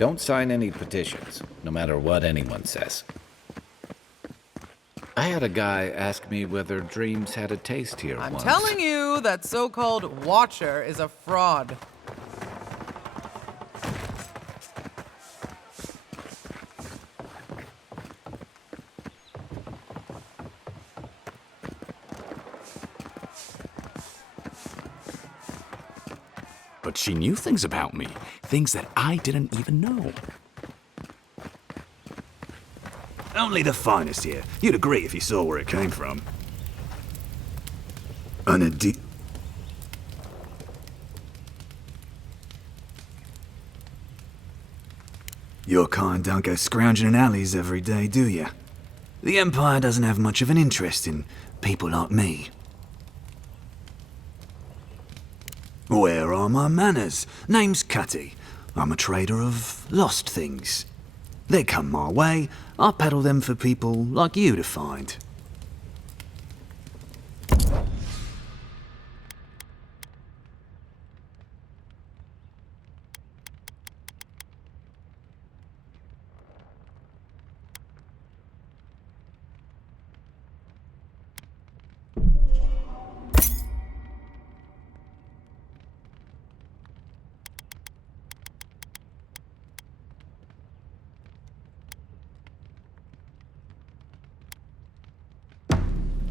don't sign any petitions, no matter what anyone says. I had a guy ask me whether dreams had a taste here I'm once. telling you, that so-called watcher is a fraud. But she knew things about me, things that I didn't even know. Only the finest here. You'd agree if you saw where it came from. Your kind don't go scrounging in alleys every day, do you? The Empire doesn't have much of an interest in people like me. Where are my manners? Name's Cutty. I'm a trader of lost things. They come my way, I peddle them for people like you to find.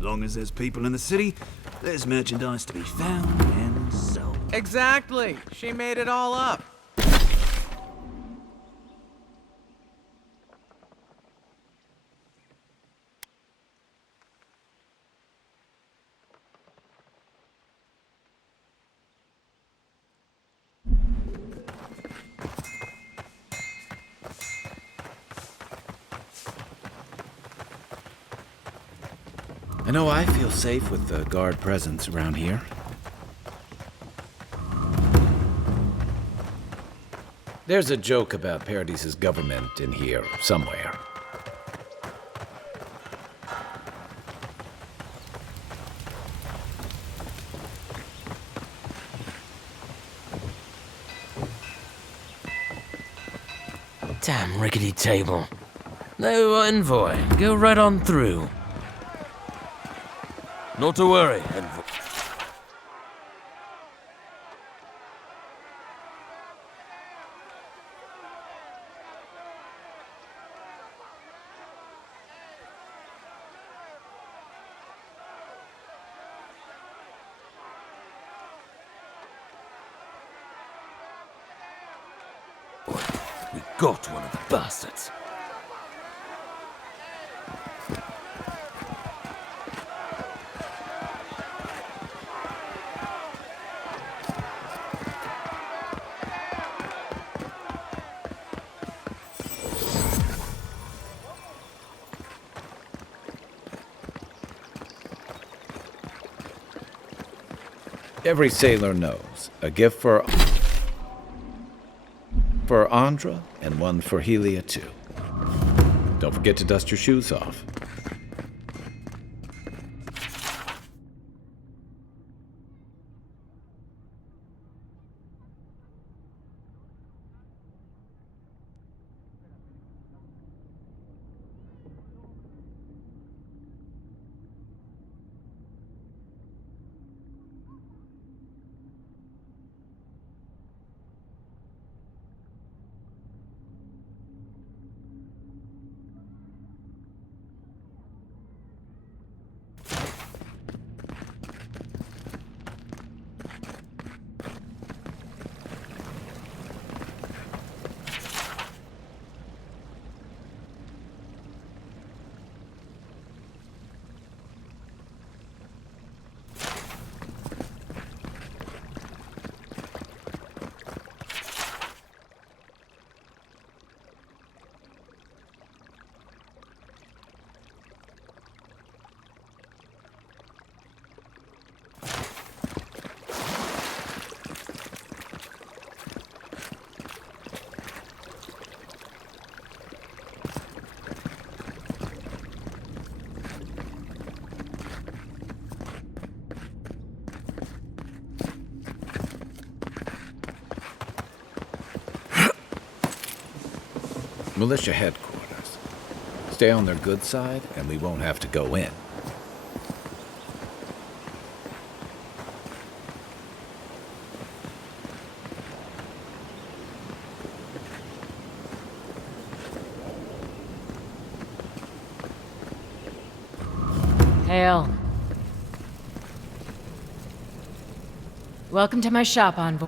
Long as there's people in the city, there's merchandise to be found and sold. Exactly. She made it all up. I know I feel safe with the guard presence around here. There's a joke about Paradis's government in here somewhere. Damn rickety table. No envoy. Go right on through. Not to worry, envoy. We got one of the bastards. Every sailor knows. A gift for Andra and one for Helia too. Don't forget to dust your shoes off. Militia headquarters. Stay on their good side, and we won't have to go in. Hail. Welcome to my shop, Envoy.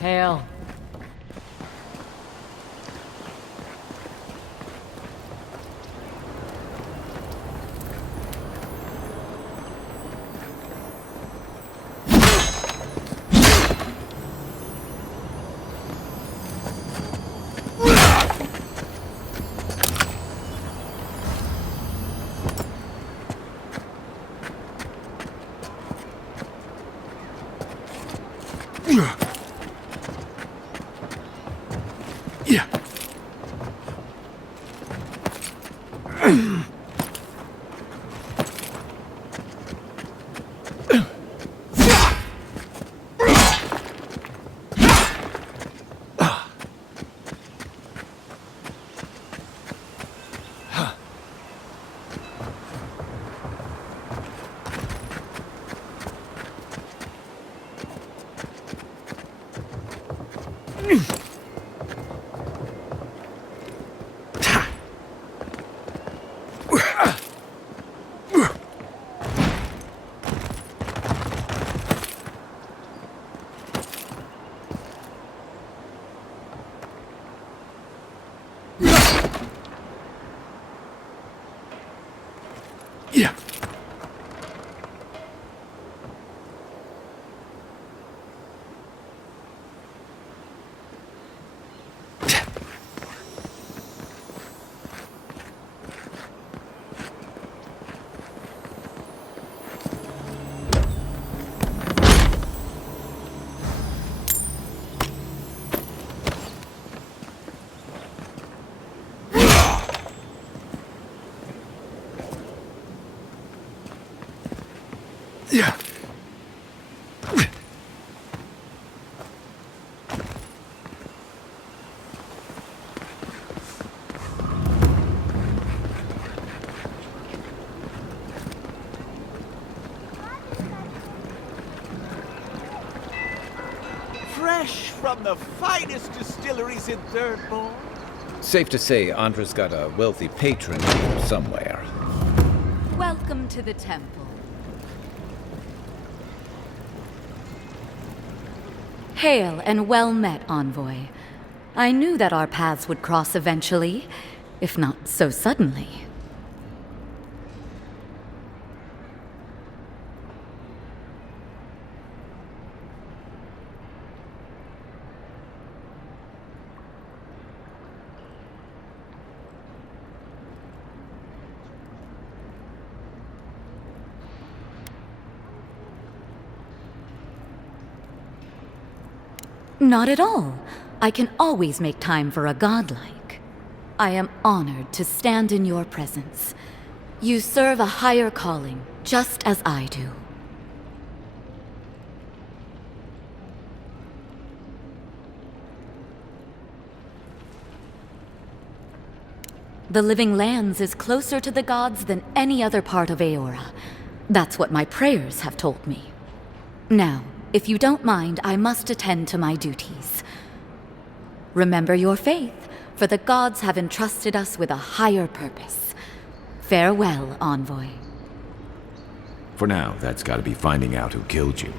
Hail. Fresh from the finest distilleries in Third Bourne. Safe to say Andra's got a wealthy patron here somewhere. Welcome to the temple. Hail and well met, Envoy. I knew that our paths would cross eventually, if not so suddenly. Not at all. I can always make time for a godlike. I am honored to stand in your presence. You serve a higher calling, just as I do. The Living Lands is closer to the gods than any other part of Aora. That's what my prayers have told me. Now, if you don't mind, I must attend to my duties. Remember your faith, for the gods have entrusted us with a higher purpose. Farewell, Envoy. For now, that's gotta be finding out who killed you.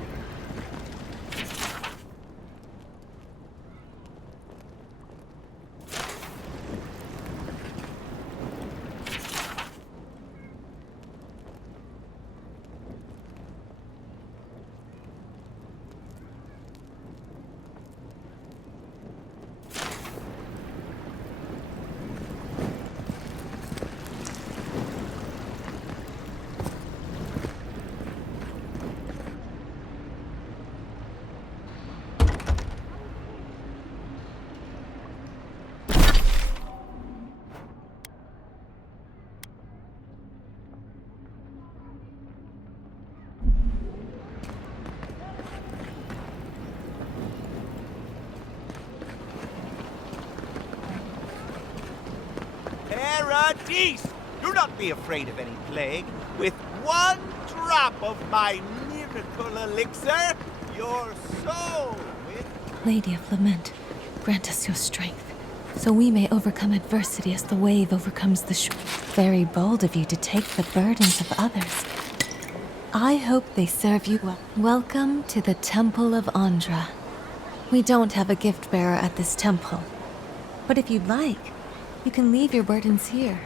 Paradise! Do not be afraid of any plague. With one drop of my miracle elixir, your soul will... Lady of Lament, grant us your strength, so we may overcome adversity as the wave overcomes the shore. Very bold of you to take the burdens of others. I hope they serve you well. Welcome to the Temple of Andra. We don't have a gift bearer at this temple, but if you'd like, you can leave your burdens here.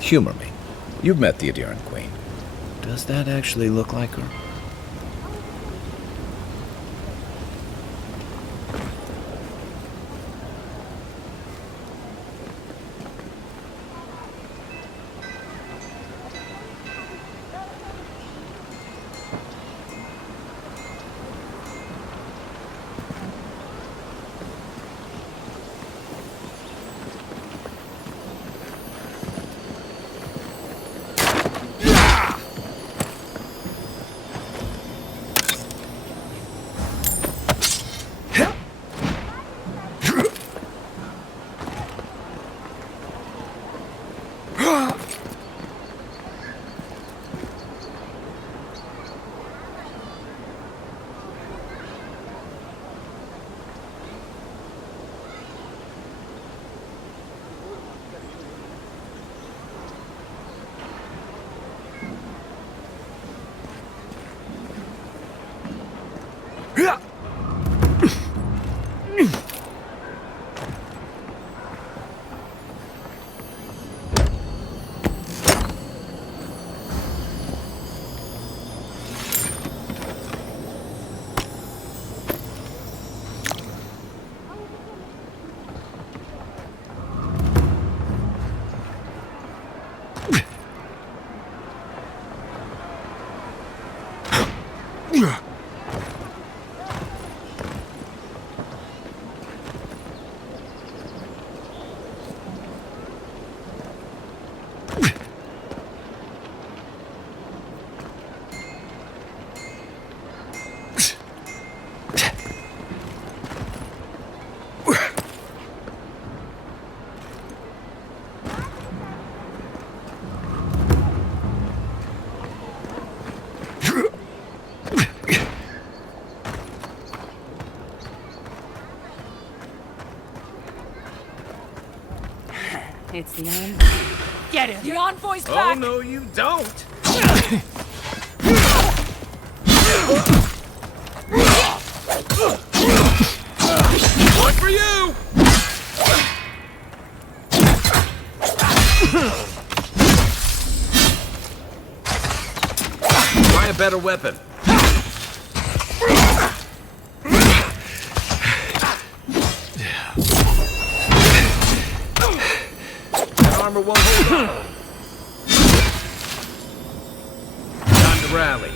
Humor me. You've met the Adiran Queen. Does that actually look like her? It's the envoy. Get him! The envoy's back! Oh, no, you don't! One for you! a better weapon. That armor won't hold on. Time to rally.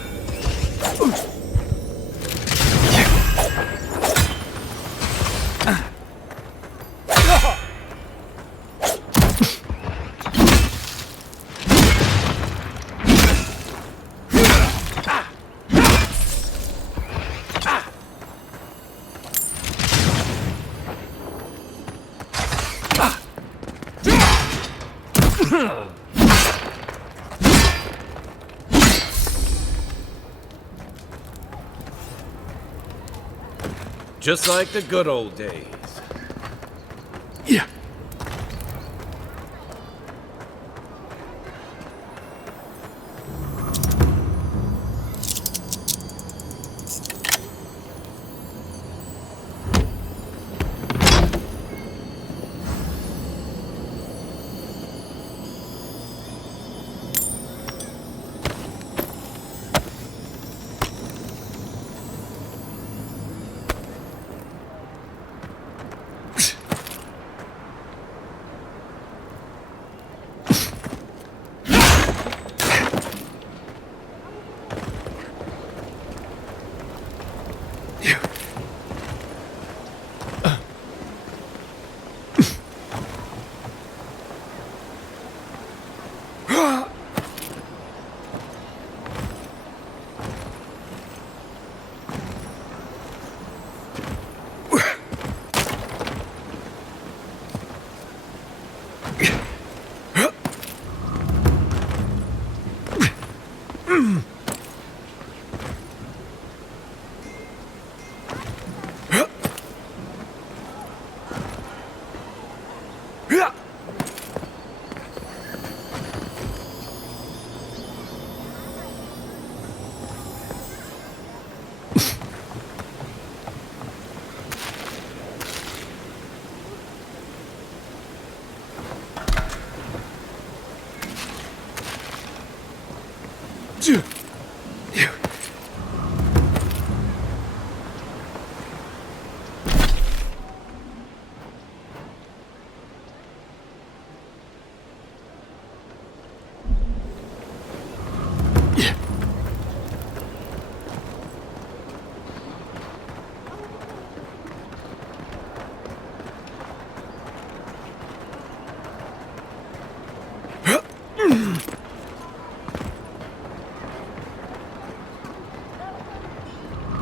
Just like the good old days. Yeah.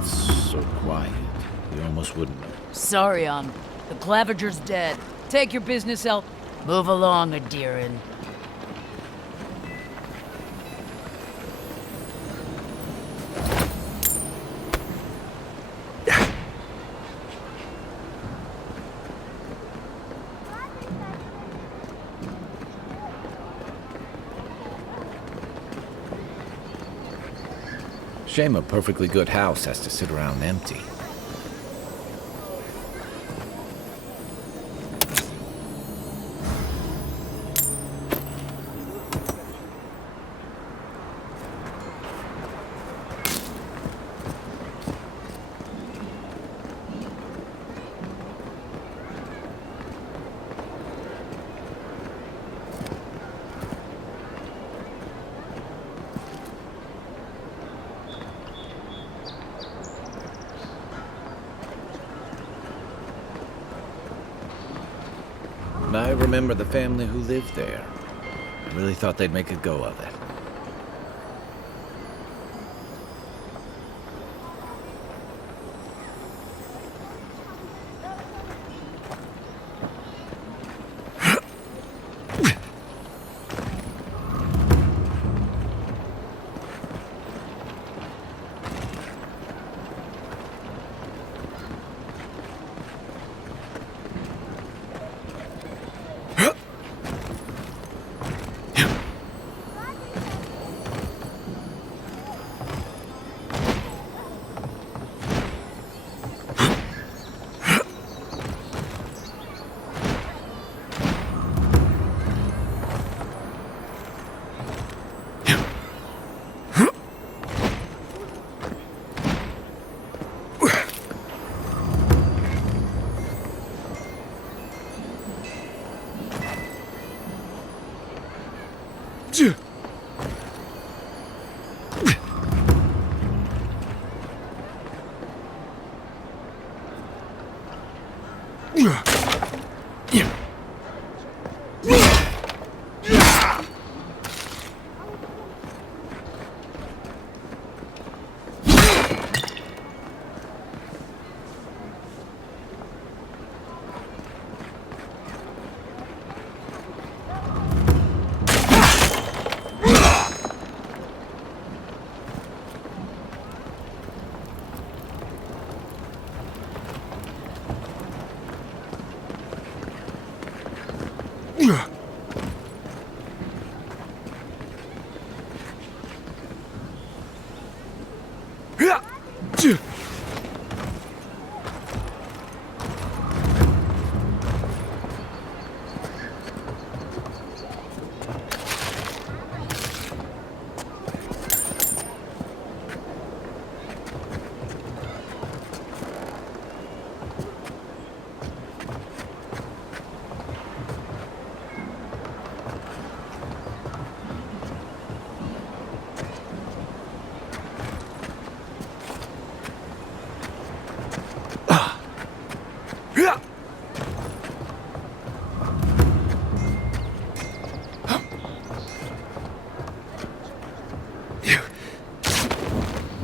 So quiet. You almost wouldn't know. Sorry, the Claviger's dead. Take your business out. Move along, Adirin. Shame a perfectly good house has to sit around empty. I remember the family who lived there. I really thought they'd make a go of it.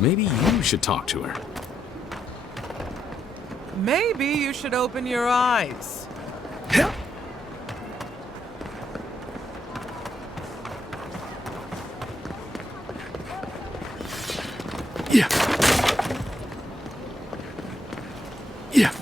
Maybe you should talk to her. Maybe you should open your eyes. Yeah. Yeah. Yeah.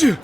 Yeah.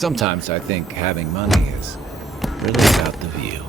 Sometimes I think having money is really about the view.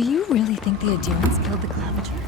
Do you really think the adherents killed the Clavager?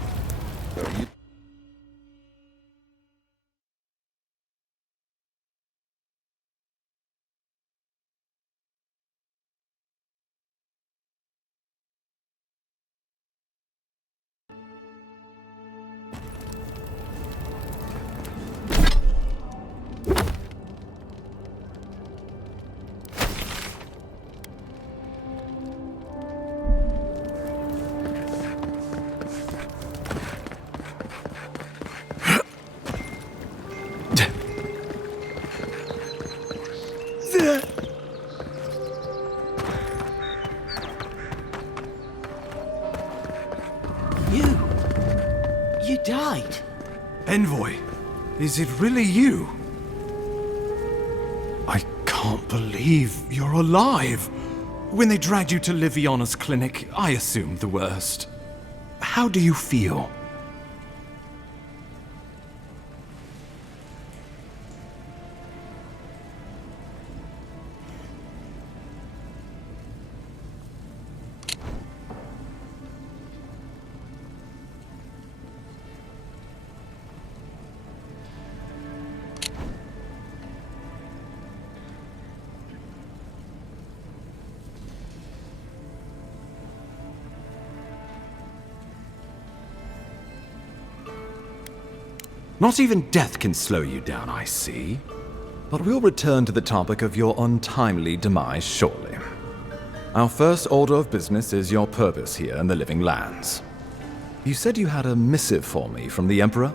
right. Envoy, is it really you? I can't believe you're alive. When they dragged you to Liviana's clinic, I assumed the worst. How do you feel? Not even death can slow you down, I see. But we'll return to the topic of your untimely demise shortly. Our first order of business is your purpose here in the Living Lands. You said you had a missive for me from the Emperor?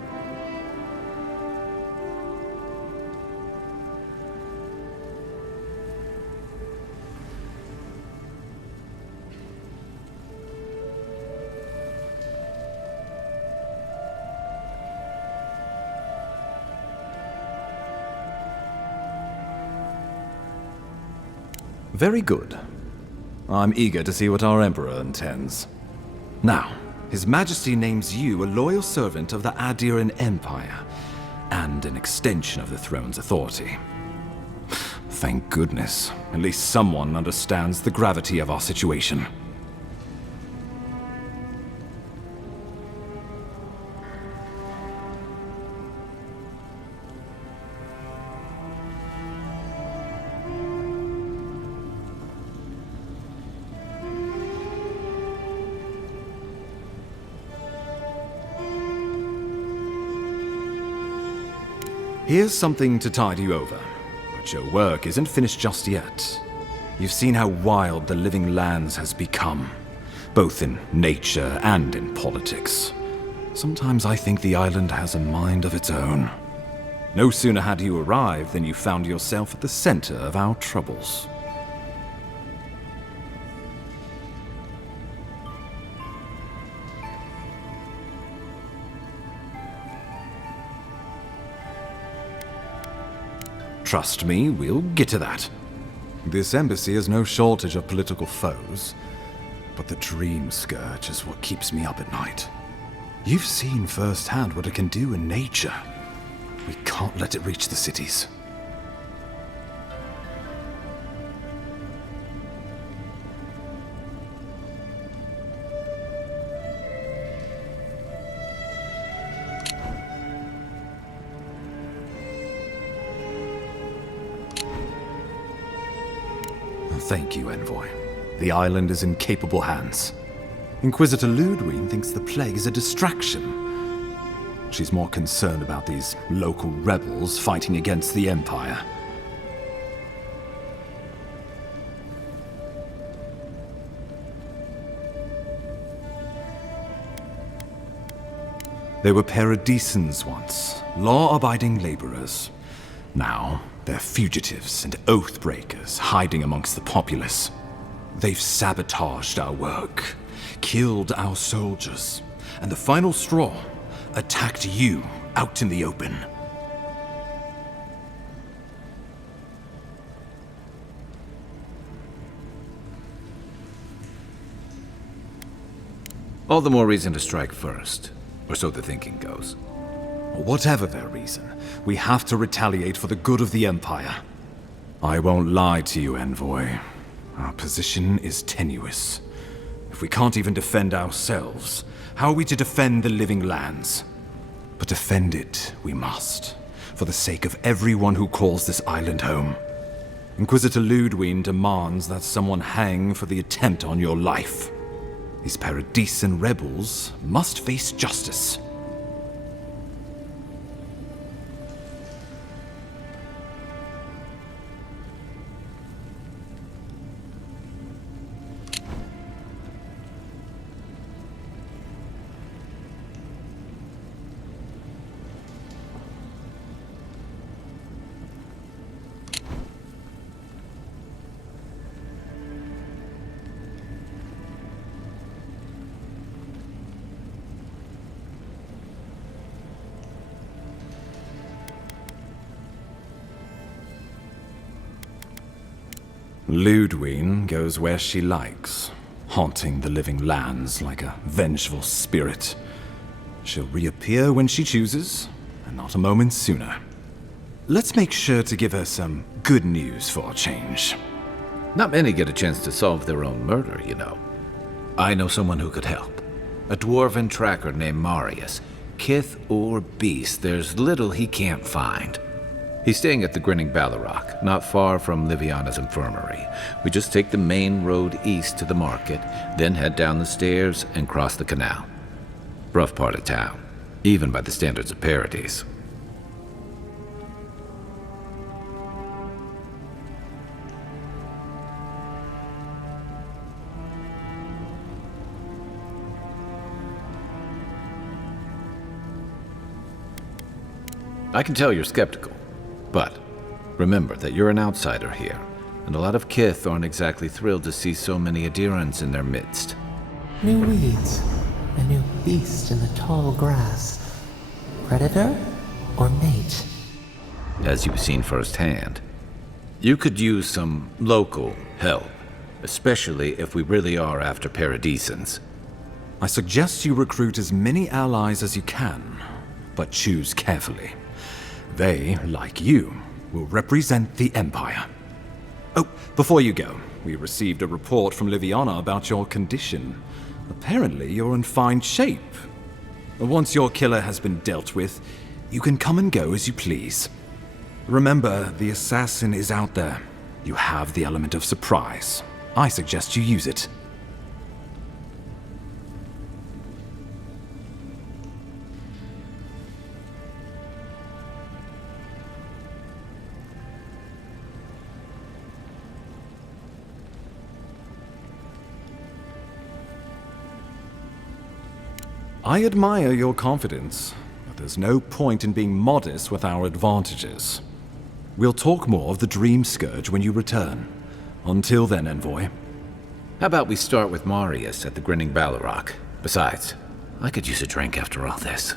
Very good. I'm eager to see what our Emperor intends. Now, His Majesty names you a loyal servant of the Adiran Empire, and an extension of the throne's authority. Thank goodness, at least someone understands the gravity of our situation. Here's something to tide you over, but your work isn't finished just yet. You've seen how wild the Living Lands has become, both in nature and in politics. Sometimes I think the island has a mind of its own. No sooner had you arrived than you found yourself at the center of our troubles. Trust me, we'll get to that. This embassy has no shortage of political foes, but the dream scourge is what keeps me up at night. You've seen firsthand what it can do in nature. We can't let it reach the cities. Thank you, Envoy. The island is in capable hands. Inquisitor Ludwig thinks the plague is a distraction. She's more concerned about these local rebels fighting against the Empire. They were paradisans once, law-abiding laborers. Now, they're fugitives and oath-breakers hiding amongst the populace. They've sabotaged our work, killed our soldiers, and the final straw, attacked you out in the open. All the more reason to strike first, or so the thinking goes. Whatever their reason, we have to retaliate for the good of the Empire. I won't lie to you, Envoy. Our position is tenuous. If we can't even defend ourselves, how are we to defend the Living Lands? But defend it we must, for the sake of everyone who calls this island home. Inquisitor Ludwig demands that someone hang for the attempt on your life. These Paradisan rebels must face justice. Ludwine goes where she likes, haunting the living lands like a vengeful spirit. She'll reappear when she chooses, and not a moment sooner. Let's make sure to give her some good news for a change. Not many get a chance to solve their own murder, you know. I know someone who could help. A dwarven tracker named Marius. Kith or beast, there's little he can't find. He's staying at the Grinning Ballarrock, not far from Liviana's infirmary. We just take the main road east to the market, then head down the stairs and cross the canal. Rough part of town, even by the standards of Paradise. I can tell you're skeptical, but remember that you're an outsider here, and a lot of Kith aren't exactly thrilled to see so many Adherents in their midst. New weeds, a new beast in the tall grass. Predator or mate? As you've seen firsthand, you could use some local help, especially if we really are after Paradisans. I suggest you recruit as many allies as you can, but choose carefully. They, like you, will represent the Empire. Oh, before you go, we received a report from Liviana about your condition. Apparently, you're in fine shape. Once your killer has been dealt with, you can come and go as you please. Remember, the assassin is out there. You have the element of surprise. I suggest you use it. I admire your confidence, but there's no point in being modest with our advantages. We'll talk more of the Dream Scourge when you return. Until then, Envoy. How about we start with Marius at the Grinning Ballarrock? Besides, I could use a drink after all this.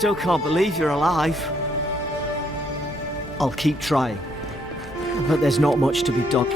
still can't believe you're alive. I'll keep trying, but there's not much to be done.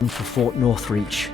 For Fort Northreach.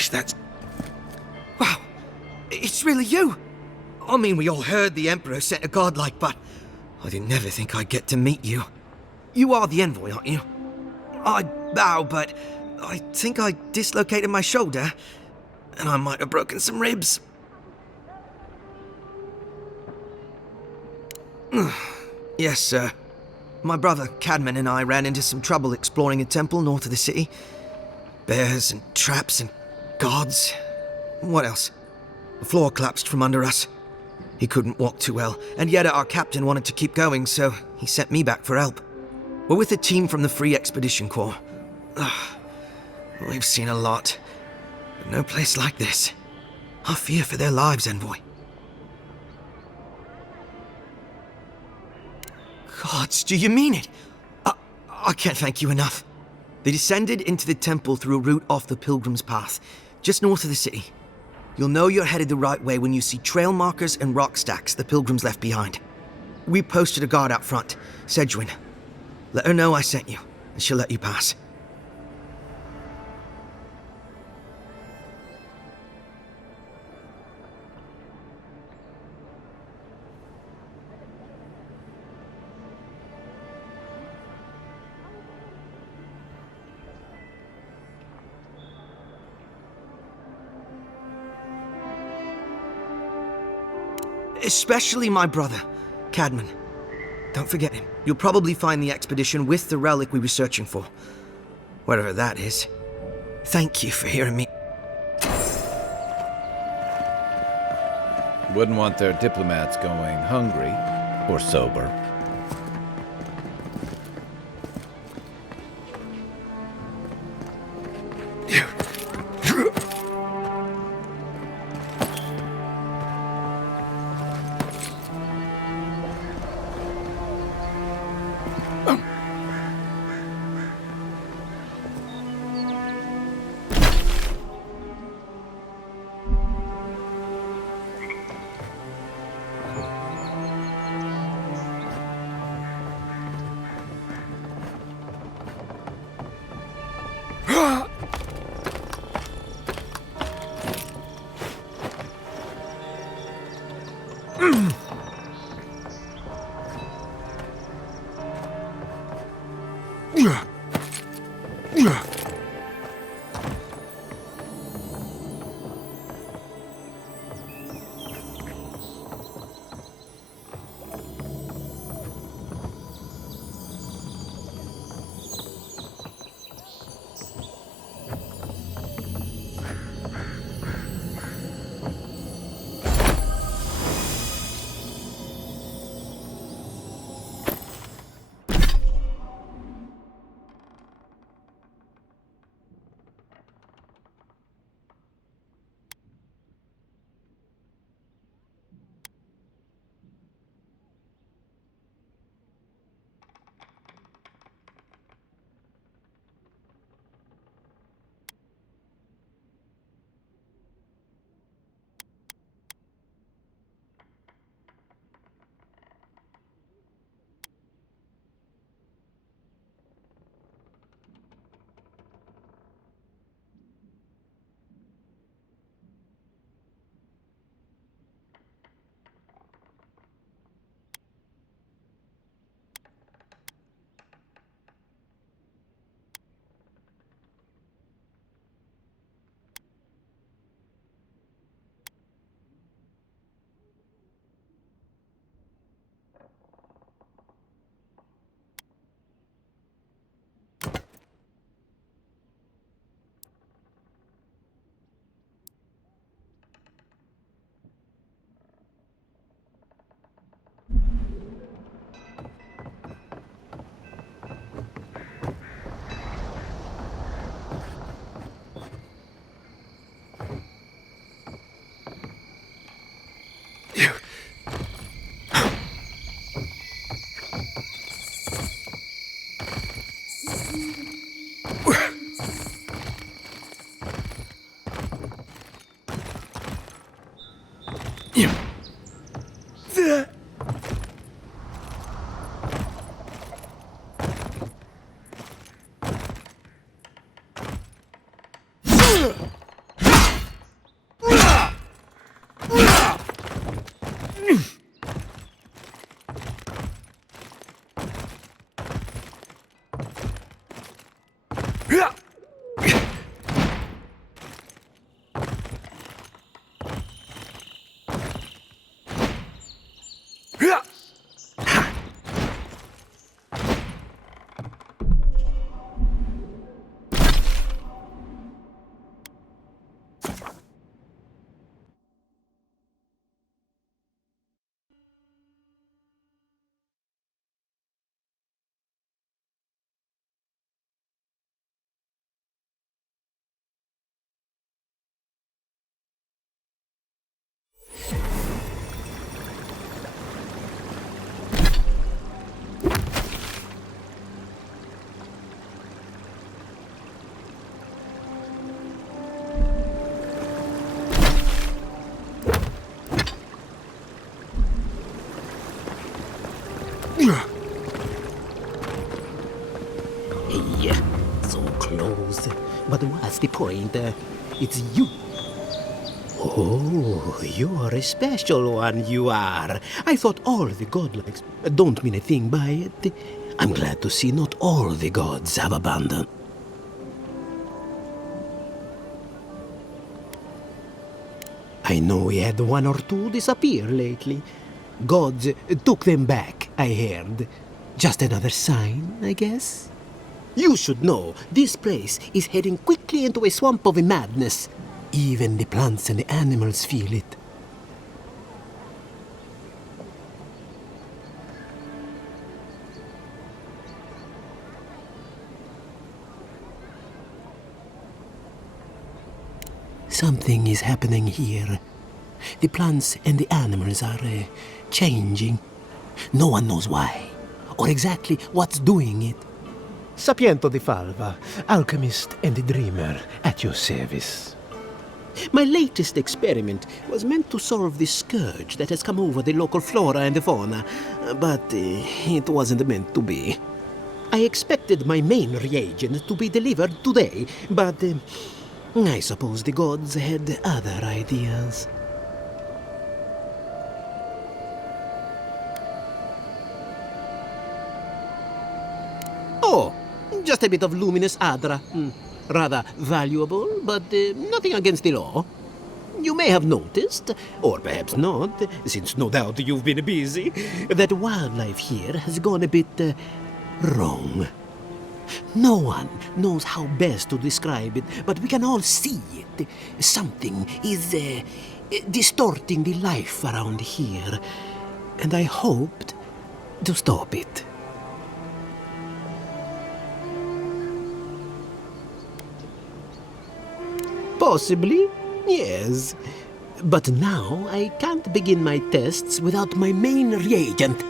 gosh, that's... Wow, it's really you! I mean, we all heard the Emperor sent a godlike, but I didn't never think I'd get to meet you. You are the envoy, aren't you? I bow, but I think I dislocated my shoulder, and I might have broken some ribs. Yes, sir. My brother, Cadman, and I ran into some trouble exploring a temple north of the city. Bears and traps and guards. What else? The floor collapsed from under us. He couldn't walk too well, and yet our captain wanted to keep going, so he sent me back for help. We're with a team from the Free Expedition Corps. We've seen a lot, but no place like this. I fear for their lives, Envoy. Gods, do you mean it? I can't thank you enough. They descended into the temple through a route off the Pilgrim's Path, just north of the city. You'll know you're headed the right way when you see trail markers and rock stacks the Pilgrims left behind. We posted a guard out front, Segue. Let her know I sent you, and she'll let you pass. Especially my brother, Cadman. Don't forget him. You'll probably find the expedition with the relic we were searching for. Whatever that is. Thank you for hearing me. Wouldn't want their diplomats going hungry or sober. So close. But what's the point? It's you. Oh, you're a special one, you are. I thought all the godlikes don't mean a thing by it. I'm glad to see not all the gods have abandoned. I know we had one or two disappear lately. Gods took them back, I heard. Just another sign, I guess? You should know, this place is heading quickly into a swamp of madness. Even the plants and the animals feel it. Something is happening here. The plants and the animals are changing. No one knows why, or exactly what's doing it. Sapiento di Falva, alchemist and dreamer, at your service. My latest experiment was meant to solve the scourge that has come over the local flora and fauna, but it wasn't meant to be. I expected my main reagent to be delivered today, but I suppose the gods had other ideas. Oh, just a bit of luminous adra. Rather valuable, but nothing against the law. You may have noticed, or perhaps not, since no doubt you've been busy, that wildlife here has gone a bit wrong. No one knows how best to describe it, but we can all see it. Something is distorting the life around here, and I hoped to stop it. Possibly, yes. But now I can't begin my tests without my main reagent.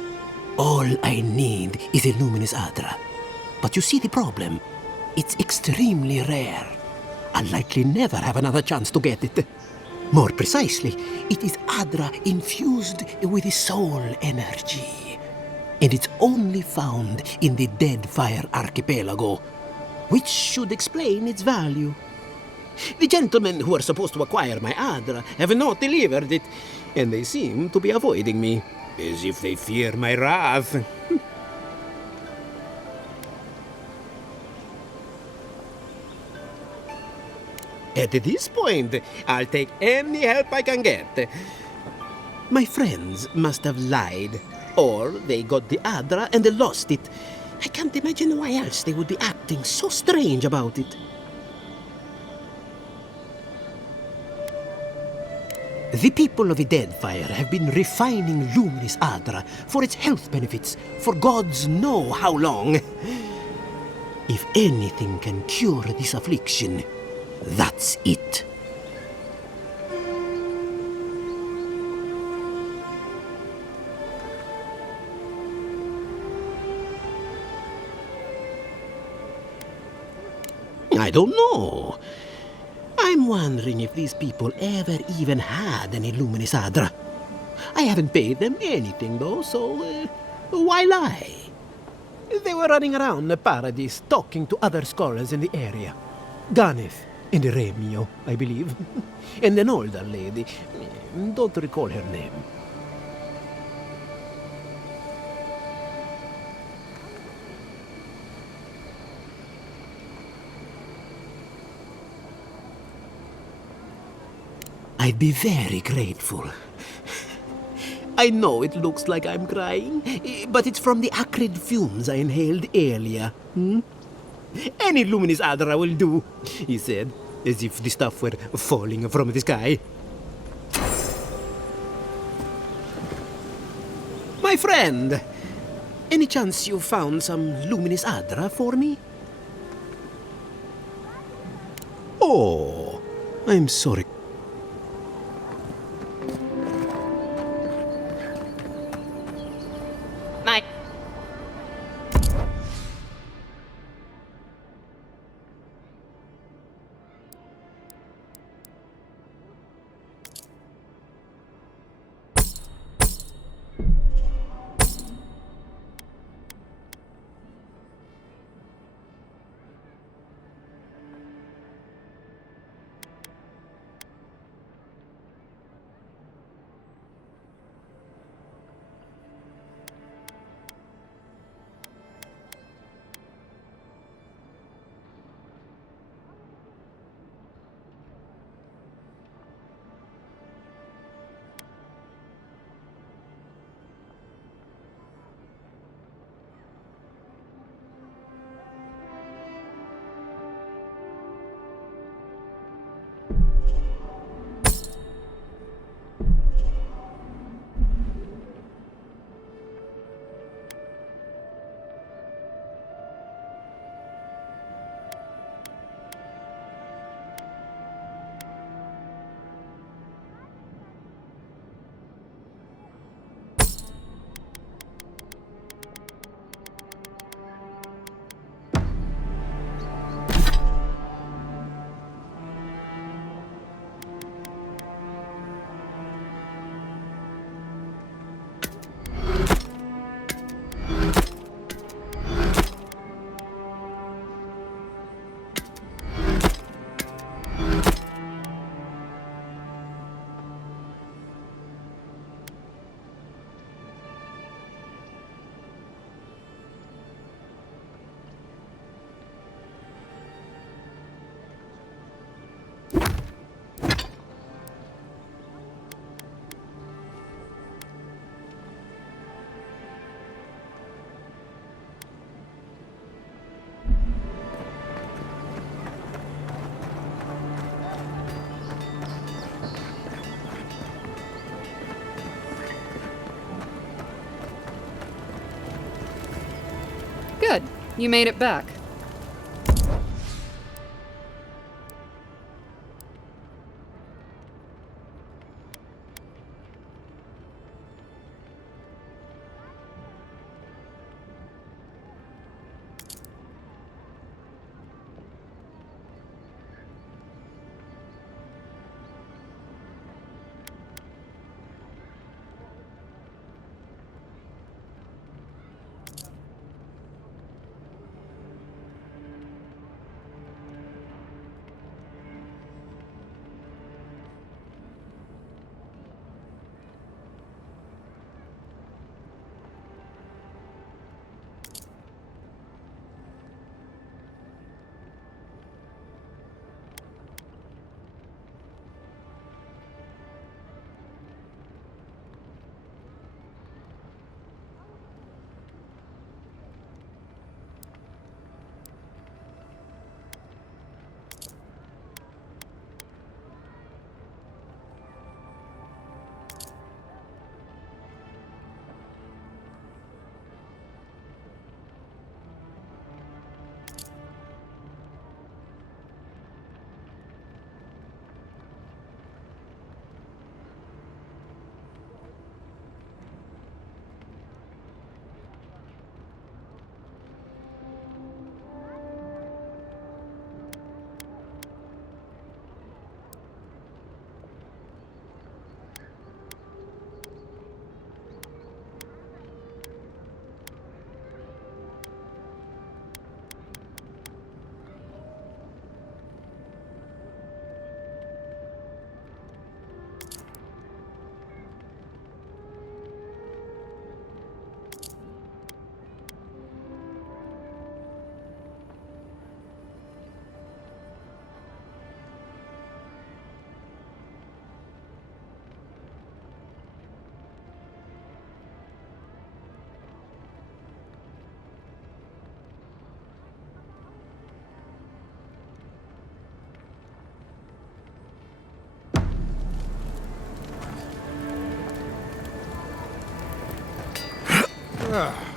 All I need is a luminous adra. But you see the problem? It's extremely rare. I'll likely never have another chance to get it. More precisely, it is adra infused with the soul energy. And it's only found in the Deadfire Archipelago, which should explain its value. The gentlemen who are supposed to acquire my adra have not delivered it, and they seem to be avoiding me, as if they fear my wrath. At this point, I'll take any help I can get. My friends must have lied, or they got the adra and lost it. I can't imagine why else they would be acting so strange about it. The people of the Deadfire have been refining luminous adra for its health benefits for gods know how long. If anything can cure this affliction, that's it. I don't know. I'm wondering if these people ever even had any luminous adra. I haven't paid them anything, though, so why lie? They were running around the paradise talking to other scholars in the area. Ganeth and Remio, I believe. And an older lady. Don't recall her name. I'd be very grateful. I know it looks like I'm crying, but it's from the acrid fumes I inhaled earlier. Any luminous adra will do, he said, as if the stuff were falling from the sky. My friend, any chance you found some luminous adra for me? Oh, I'm sorry. You made it back.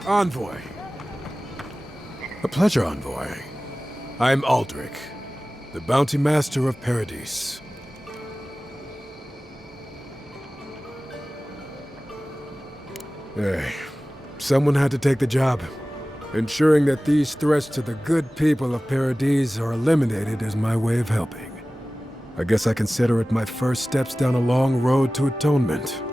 Envoy. A pleasure, Envoy. I'm Aldrich, the Bounty Master of Paradise. Hey, someone had to take the job. Ensuring that these threats to the good people of Paradise are eliminated is my way of helping. I guess I consider it my first steps down a long road to atonement.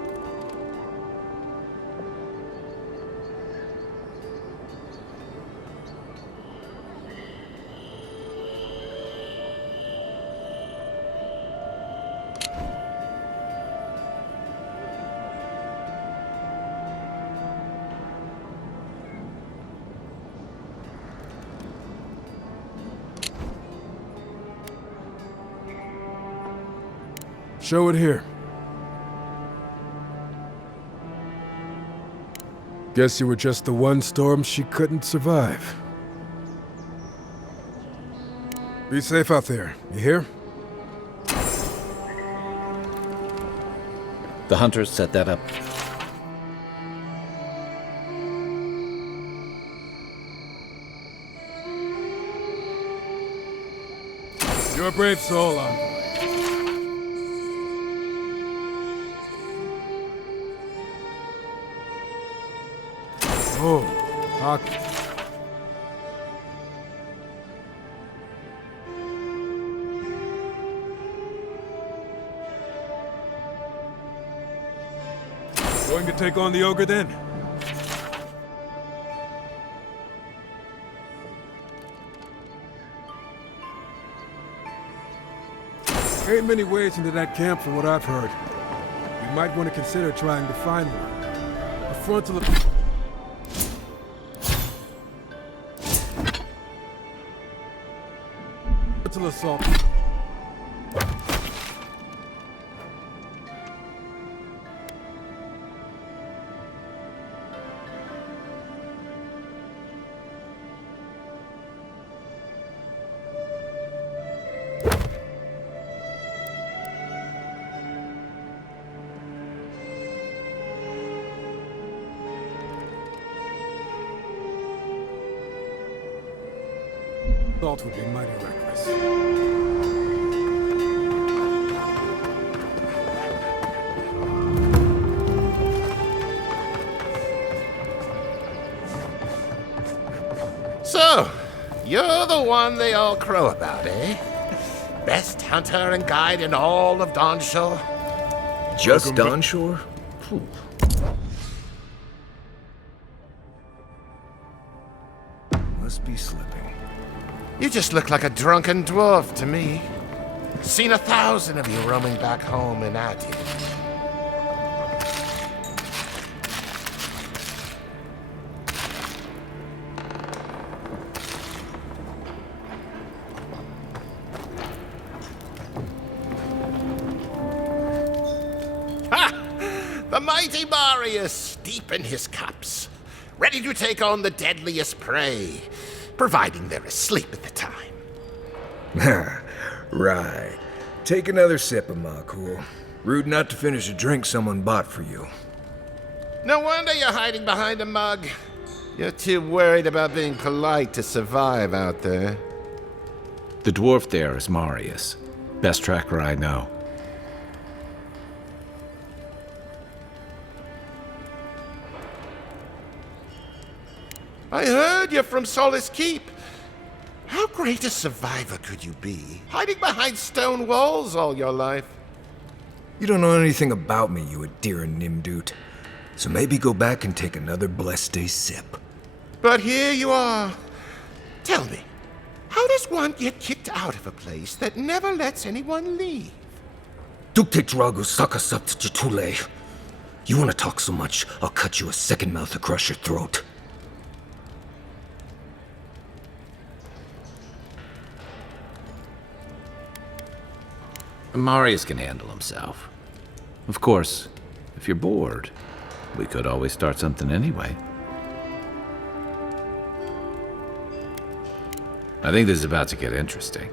Show it here. Guess you were just the one storm she couldn't survive. Be safe out there, you hear? The hunters set that up. You're a brave soul, Envoy. Oh, hockey. Going to take on the ogre then? Ain't many ways into that camp from what I've heard. You might want to consider trying to find one. A frontal... frontal assault. Thought would be mighty reckless. So, you're the one they all crow about, eh? Best hunter and guide in all of Dawnshore? Just Dawnshore? Phew. Must be slipping. You just look like a drunken dwarf to me. Seen 1,000 of you roaming back home in Adir. The mighty Marius, deep in his cups, ready to take on the deadliest prey, providing they're asleep at the time. Right. Take another sip of my cool. Rude not to finish a drink someone bought for you. No wonder you're hiding behind a mug. You're too worried about being polite to survive out there. The dwarf there is Marius. Best tracker I know. I heard you're from Solace Keep. How great a survivor could you be, hiding behind stone walls all your life? You don't know anything about me, you Adir Nimdut. So maybe go back and take another blessed day sip. But here you are. Tell me, how does one get kicked out of a place that never lets anyone leave? Dukte Drago Sakasapt Jitule. You want to talk so much, I'll cut you a second mouth across your throat. Marius can handle himself. Of course, if you're bored, we could always start something anyway. I think this is about to get interesting.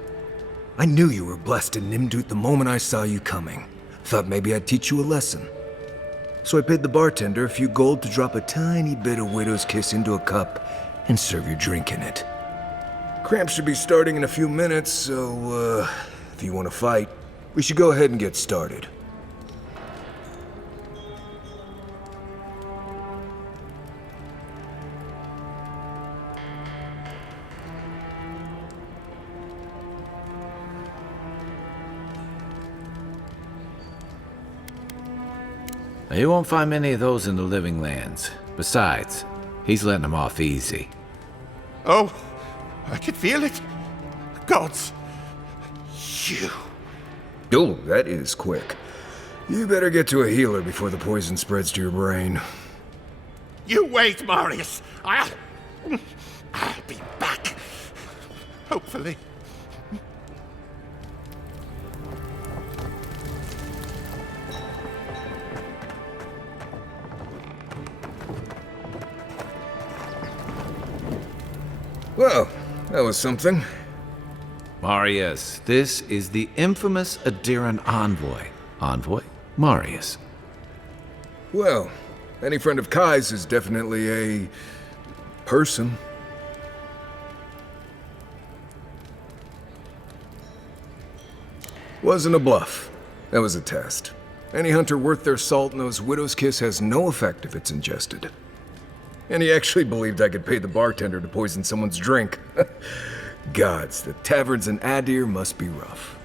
I knew you were blessed in Nimdut the moment I saw you coming. Thought maybe I'd teach you a lesson. So I paid the bartender a few gold to drop a tiny bit of Widow's Kiss into a cup and serve your drink in it. Cramps should be starting in a few minutes, so, if you want to fight, we should go ahead and get started. You won't find many of those in the living lands. Besides, he's letting them off easy. Oh, I can feel it. Gods, you. Oh, that is quick. You better get to a healer before the poison spreads to your brain. You wait, Marius. I'll be back. Hopefully. Well, that was something. Marius, this is the infamous Adiran envoy. Envoy? Marius. Well, any friend of Kai's is definitely a person. Wasn't a bluff. That was a test. Any hunter worth their salt knows Widow's Kiss has no effect if it's ingested. And he actually believed I could pay the bartender to poison someone's drink. Gods, the taverns in Adir must be rough.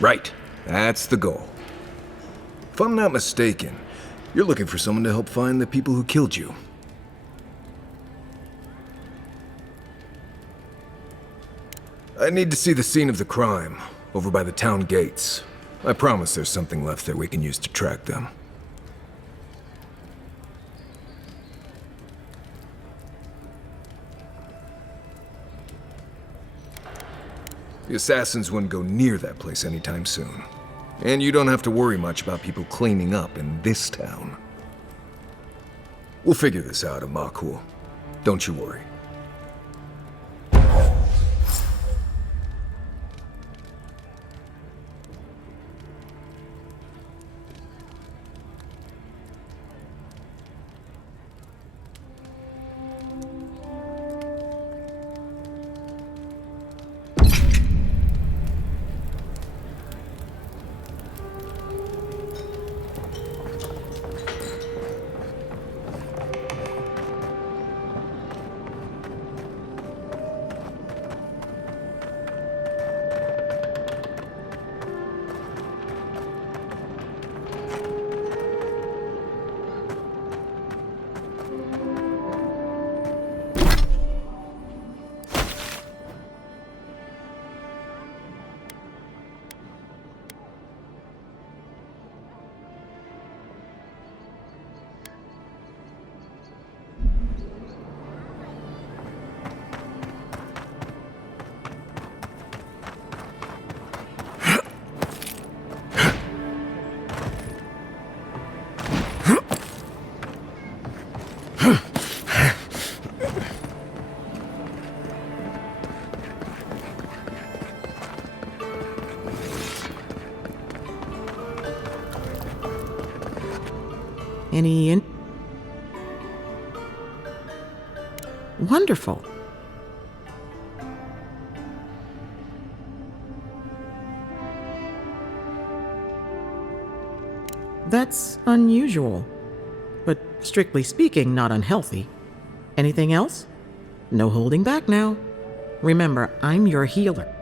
Right, that's the goal. If I'm not mistaken, you're looking for someone to help find the people who killed you. I need to see the scene of the crime, over by the town gates. I promise there's something left there we can use to track them. The assassins wouldn't go near that place anytime soon. And you don't have to worry much about people cleaning up in this town. We'll figure this out, Amakul. Don't you worry. Wonderful. That's unusual, but strictly speaking, not unhealthy. Anything else? No holding back now. Remember, I'm your healer.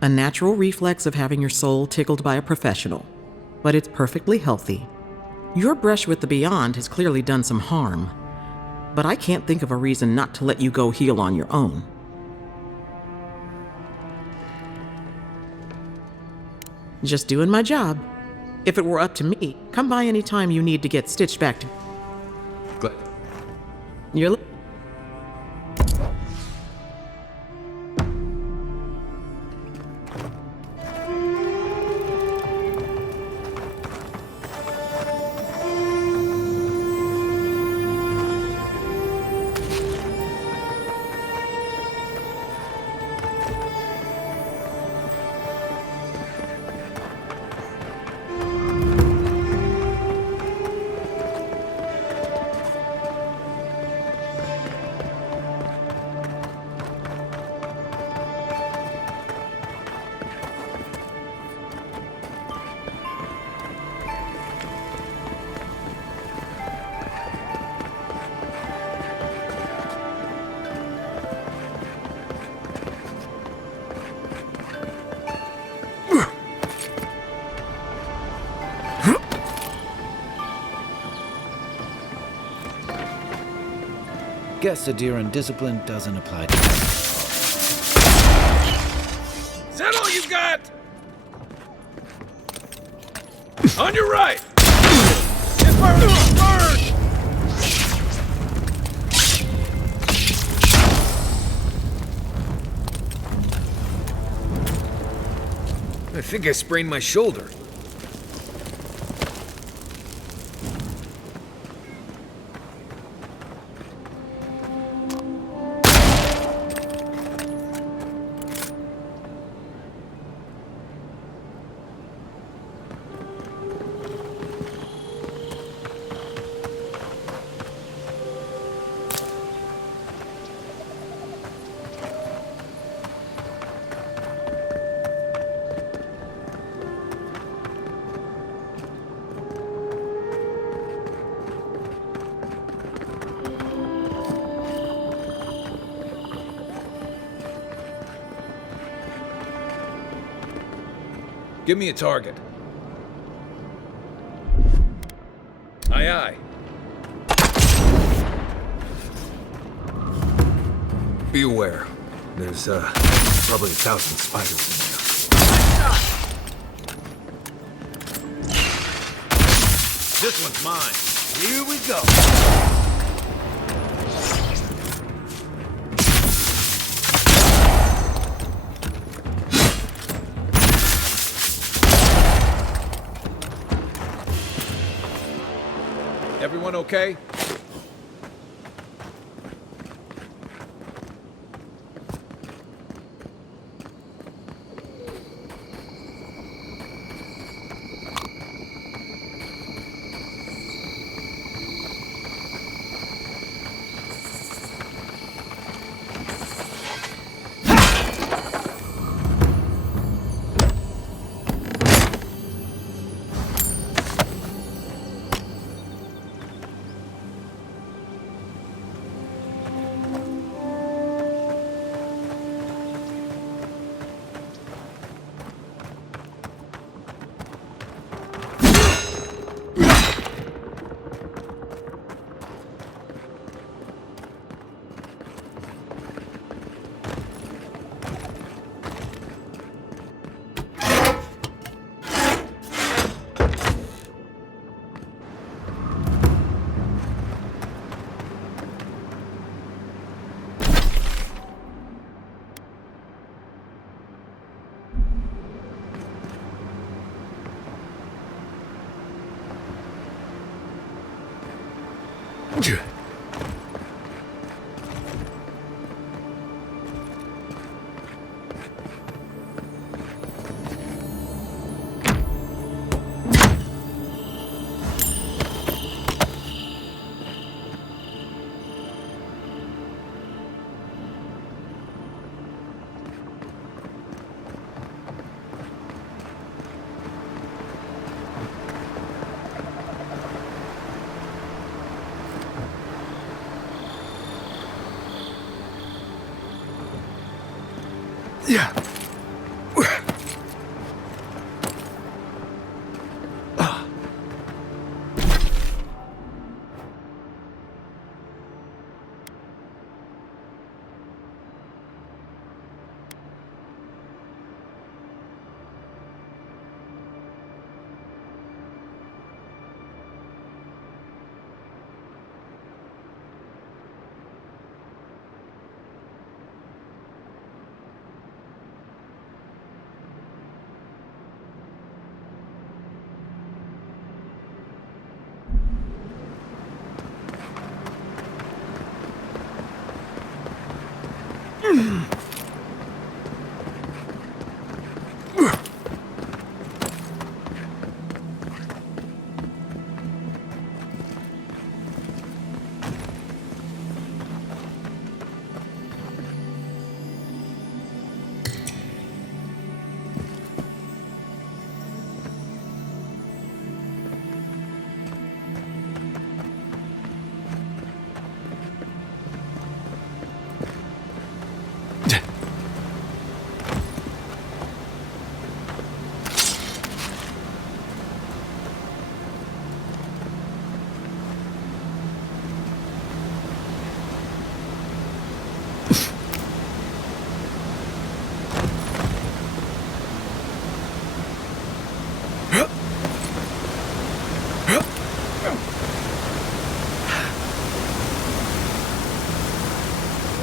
A natural reflex of having your soul tickled by a professional, but it's perfectly healthy. Your brush with the beyond has clearly done some harm, but I can't think of a reason not to let you go heal on your own. Just doing my job. If it were up to me, come by any time you need to get stitched back to... Glad. You're... Guess adherent discipline doesn't apply to me. Is that all you got? On your right! Get burn! I think I sprained my shoulder. Give me a target. Aye, aye. Be aware. There's, probably 1,000 spiders in there. This one's mine. Here we go. Everyone okay?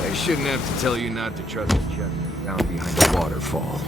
I shouldn't have to tell you not to trust a judgment down behind a waterfall.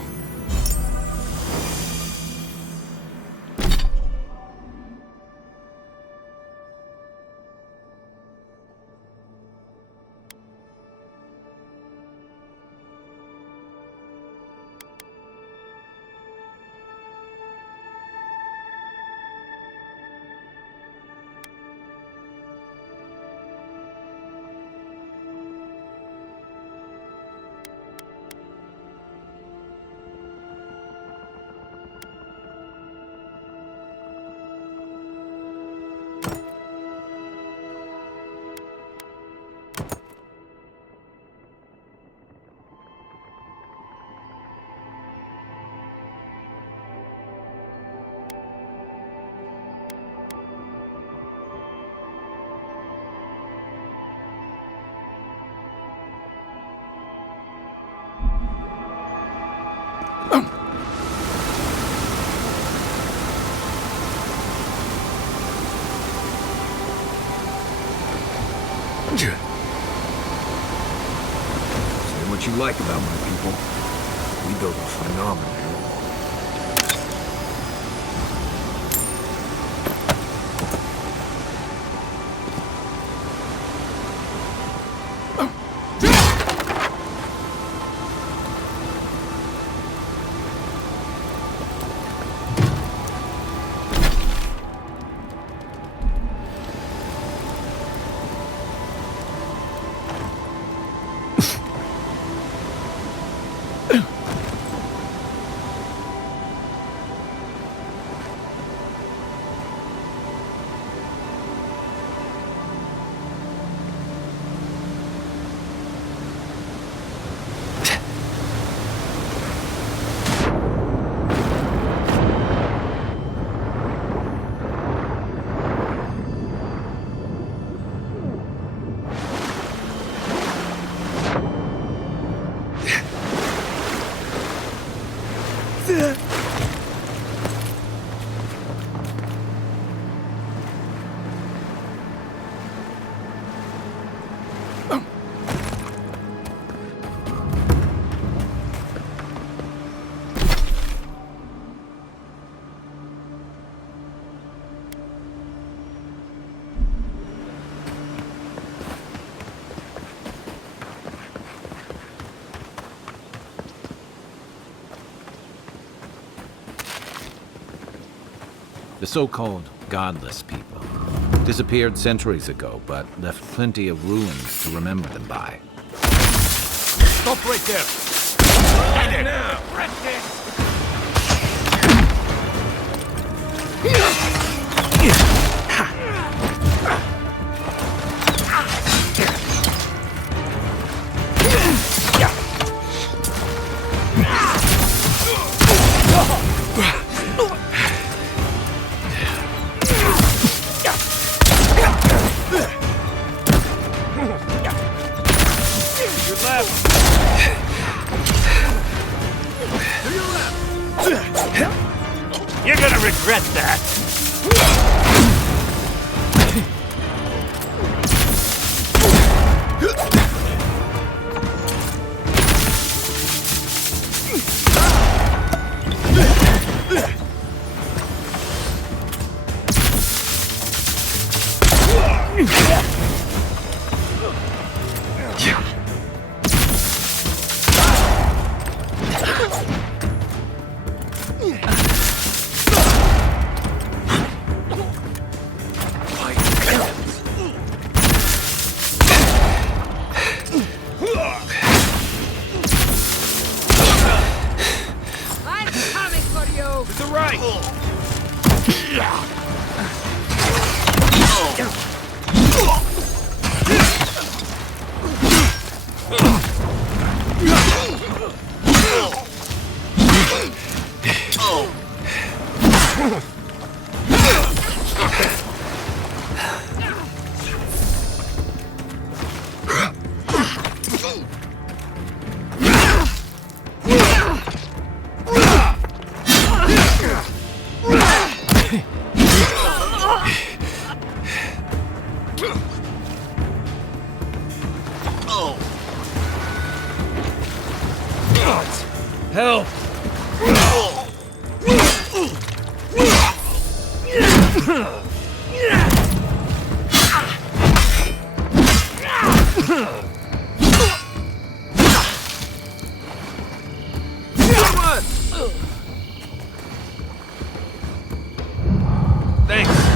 Say what you like about my people. We built a phenomenal wall. The so-called godless people disappeared centuries ago, but left plenty of ruins to remember them by. Stop right there! Get it now! regret that. Help! Thanks.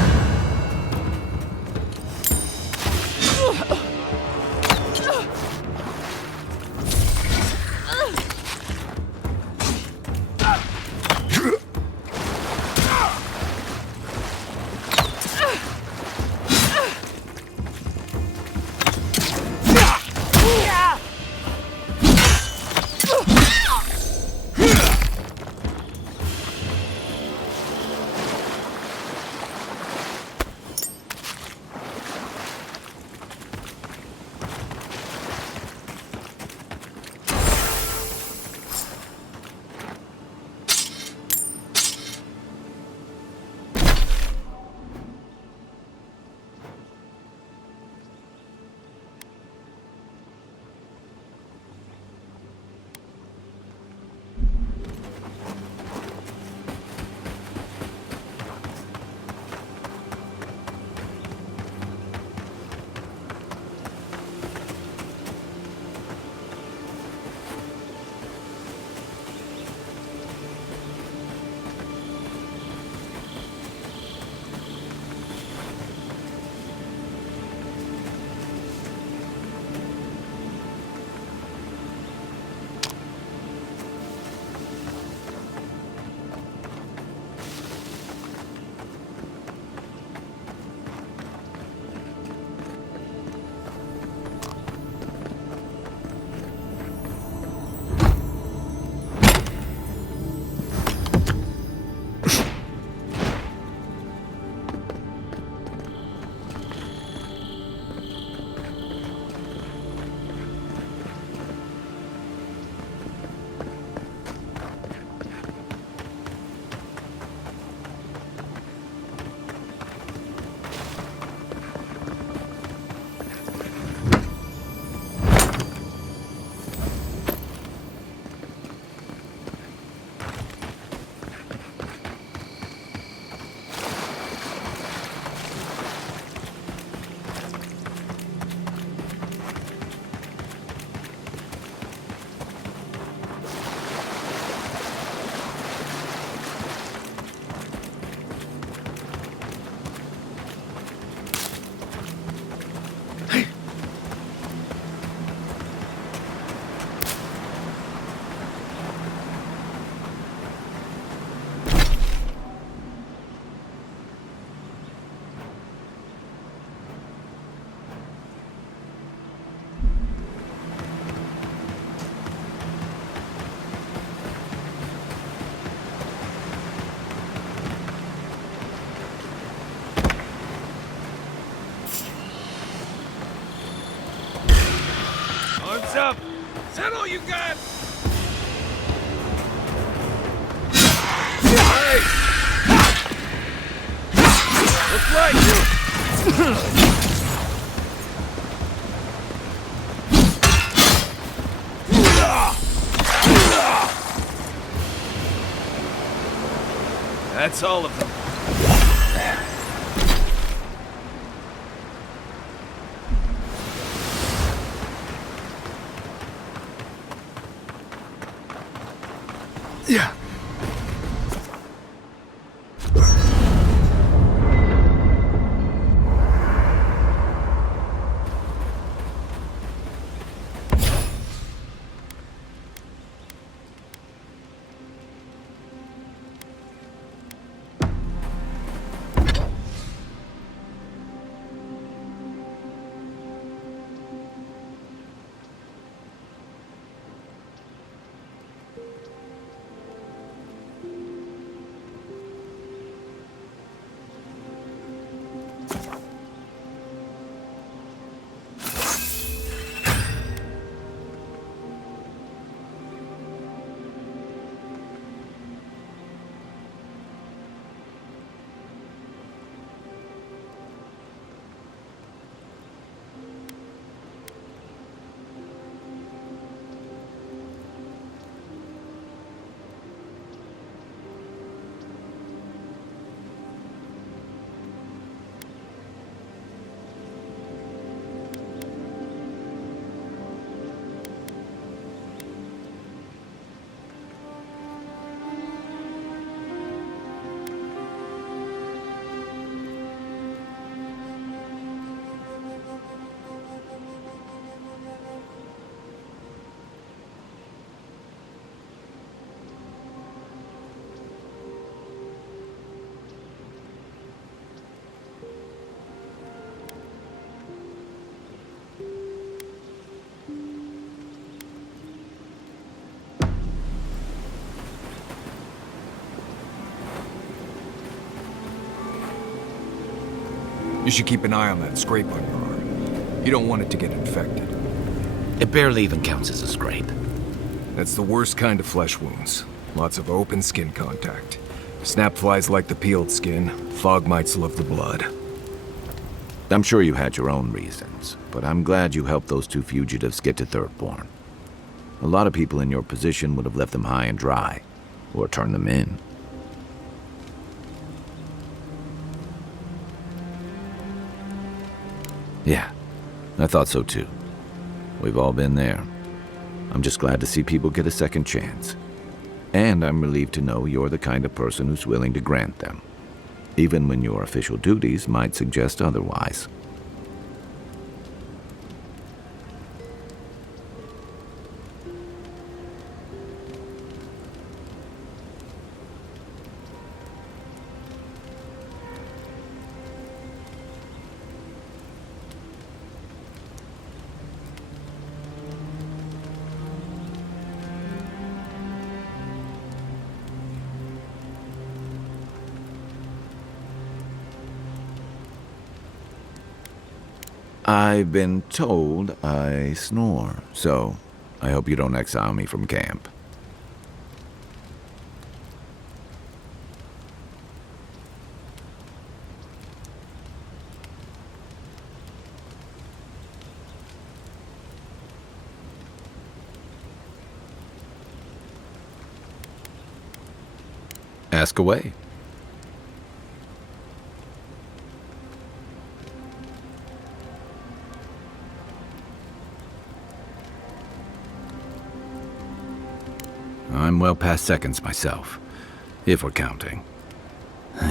up! Is that all you got? Hey! That's all of them. Yeah. You should keep an eye on that scrape on your arm. You don't want it to get infected. It barely even counts as a scrape. That's the worst kind of flesh wounds. Lots of open skin contact. Snap flies like the peeled skin. Fog mites love the blood. I'm sure you had your own reasons, but I'm glad you helped those two fugitives get to Thirdborn. A lot of people in your position would have left them high and dry, or turned them in. Yeah, I thought so too. We've all been there. I'm just glad to see people get a second chance. And I'm relieved to know you're the kind of person who's willing to grant them, even when your official duties might suggest otherwise. I've been told I snore, so I hope you don't exile me from camp. Ask away. I'm well past seconds myself, if we're counting.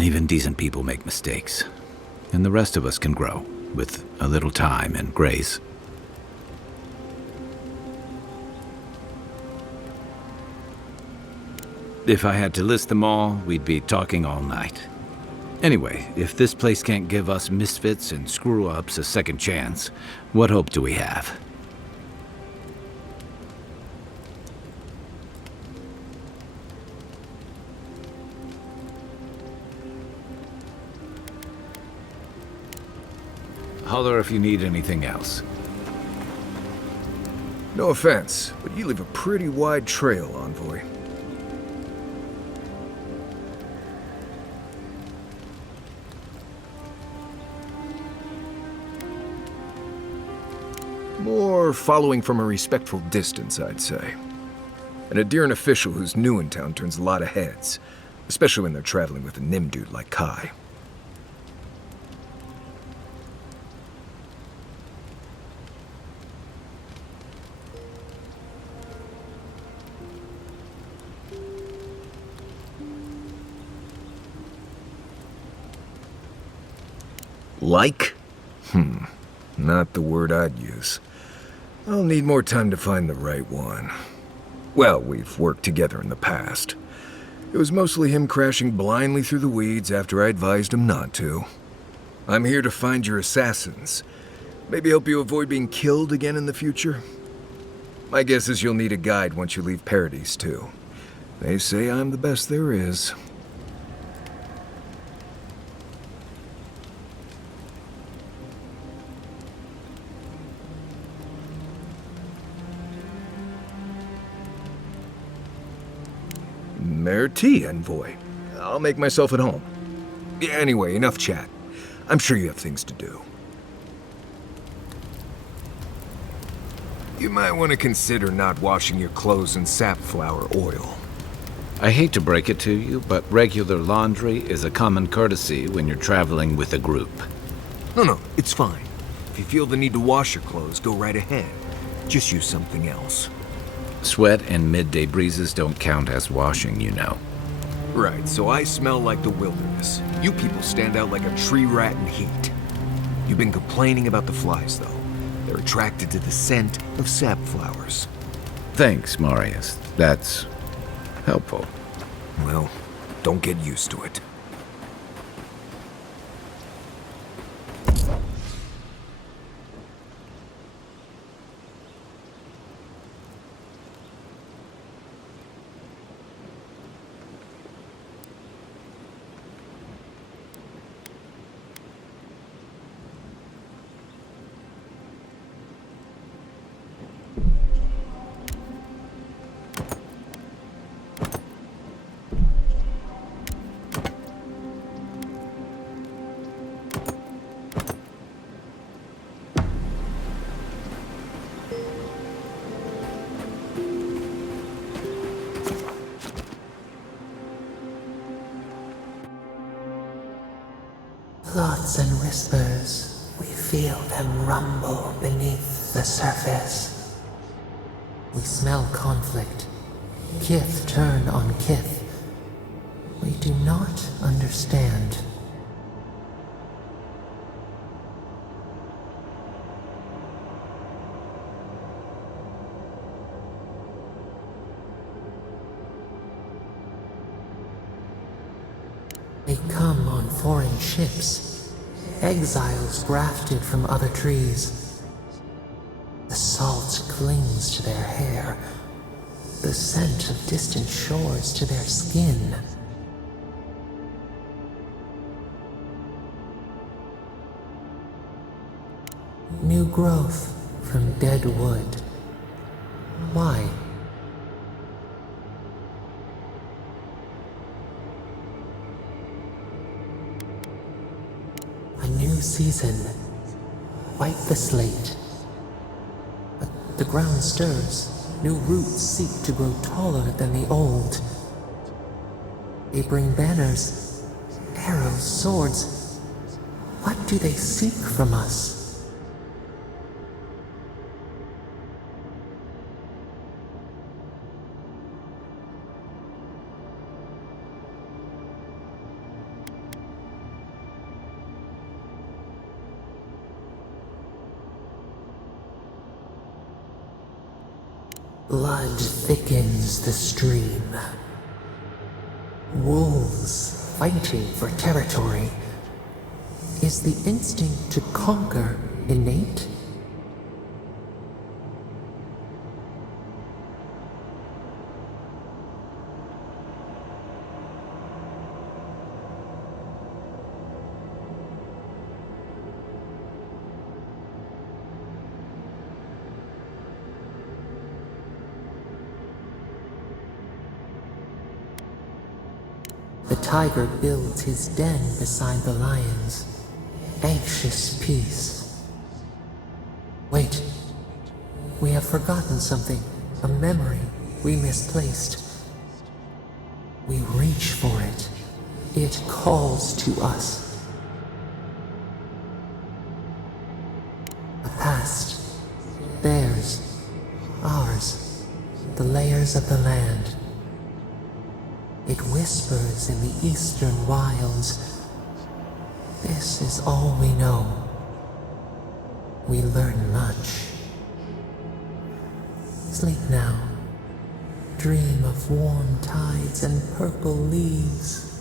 Even decent people make mistakes, and the rest of us can grow, with a little time and grace. If I had to list them all, we'd be talking all night. Anyway, if this place can't give us misfits and screw-ups a second chance, what hope do we have? Holler if you need anything else. No offense, but you leave a pretty wide trail, Envoy. More following from a respectful distance, I'd say. And a Deeren official who's new in town turns a lot of heads, especially when they're traveling with a Nim dude like Kai. Like? Not the word I'd use. I'll need more time to find the right one. Well, we've worked together in the past. It was mostly him crashing blindly through the weeds after I advised him not to. I'm here to find your assassins. Maybe help you avoid being killed again in the future. My guess is you'll need a guide once you leave Paradise, too. They say I'm the best there is. Merci, Envoy. I'll make myself at home. Anyway, enough chat. I'm sure you have things to do. You might want to consider not washing your clothes in safflower oil. I hate to break it to you, but regular laundry is a common courtesy when you're traveling with a group. No, it's fine. If you feel the need to wash your clothes, go right ahead. Just use something else. Sweat and midday breezes don't count as washing, you know. Right, so I smell like the wilderness. You people stand out like a tree rat in heat. You've been complaining about the flies, though. They're attracted to the scent of sap flowers. Thanks, Marius. That's helpful. Well, don't get used to it. Thoughts and whispers, we feel them rumble beneath the surface. We smell conflict, kith turn on kith. We do not understand. They come on foreign ships, exiles grafted from other trees. The salt clings to their hair, the scent of distant shores to their skin. New growth from dead wood. Why? A new season. Wipe the slate. But the ground stirs. New roots seek to grow taller than the old. They bring banners, arrows, swords. What do they seek from us? Blood thickens the stream. Wolves fighting for territory. Is the instinct to conquer innate? The tiger builds his den beside the lions. Anxious peace. Wait, have forgotten something, a memory we misplaced. We reach for it. It calls to us. A past. Theirs. Ours. The layers of the land. It whispers in the eastern wilds. This is all we know. We learn much. Sleep now. Dream of warm tides and purple leaves.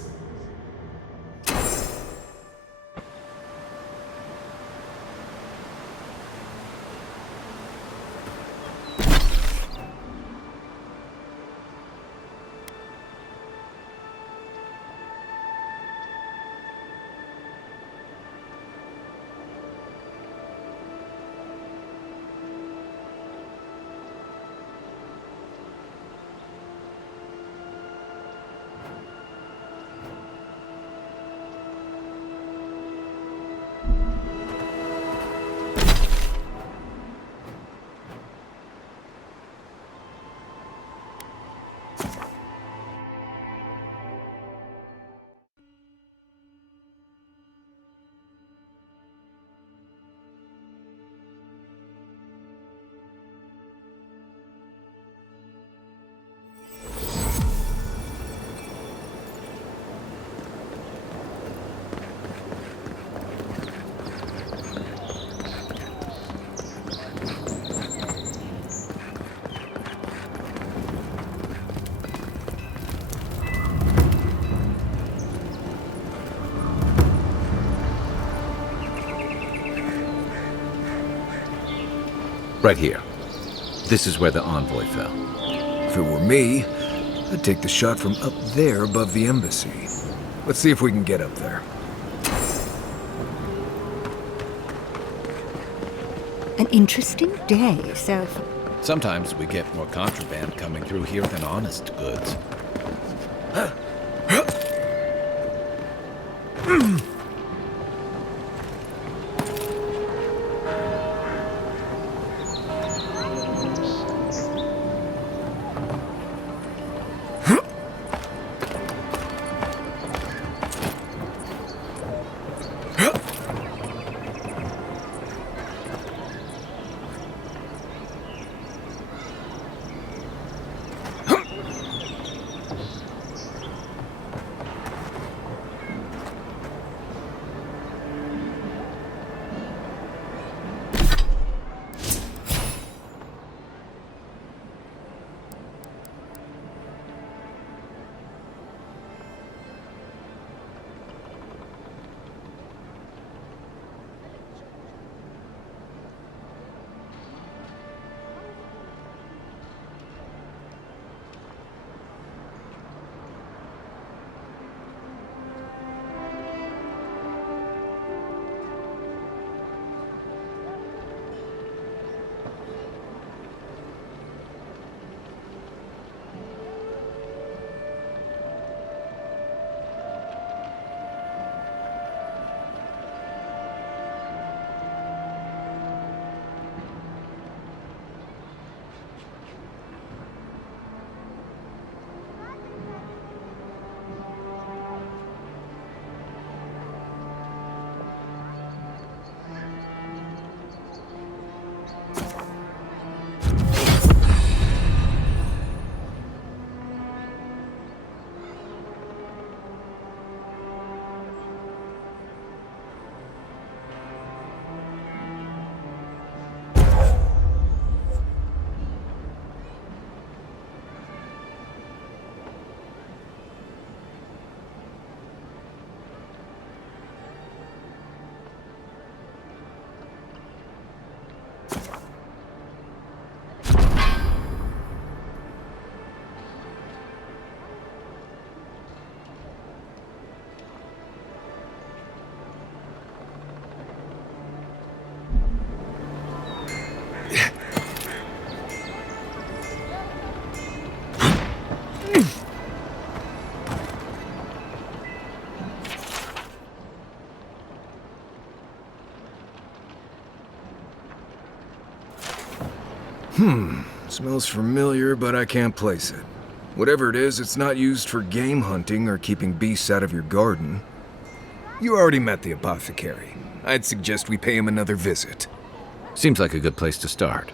Right here. This is where the envoy fell. If it were me, I'd take the shot from up there above the embassy. Let's see if we can get up there. An interesting day so far. Sometimes we get more contraband coming through here than honest goods. Smells familiar, but I can't place it. Whatever it is, it's not used for game hunting or keeping beasts out of your garden. You already met the apothecary. I'd suggest we pay him another visit. Seems like a good place to start.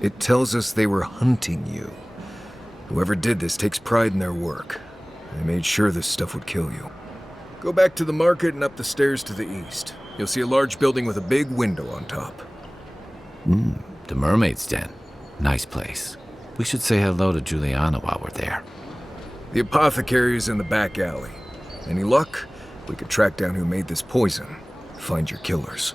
It tells us they were hunting you. Whoever did this takes pride in their work. They made sure this stuff would kill you. Go back to the market and up the stairs to the east. You'll see a large building with a big window on top. The Mermaid's Den. Nice place. We should say hello to Juliana while we're there. The apothecary is in the back alley. Any luck? We could track down who made this poison. Find your killers.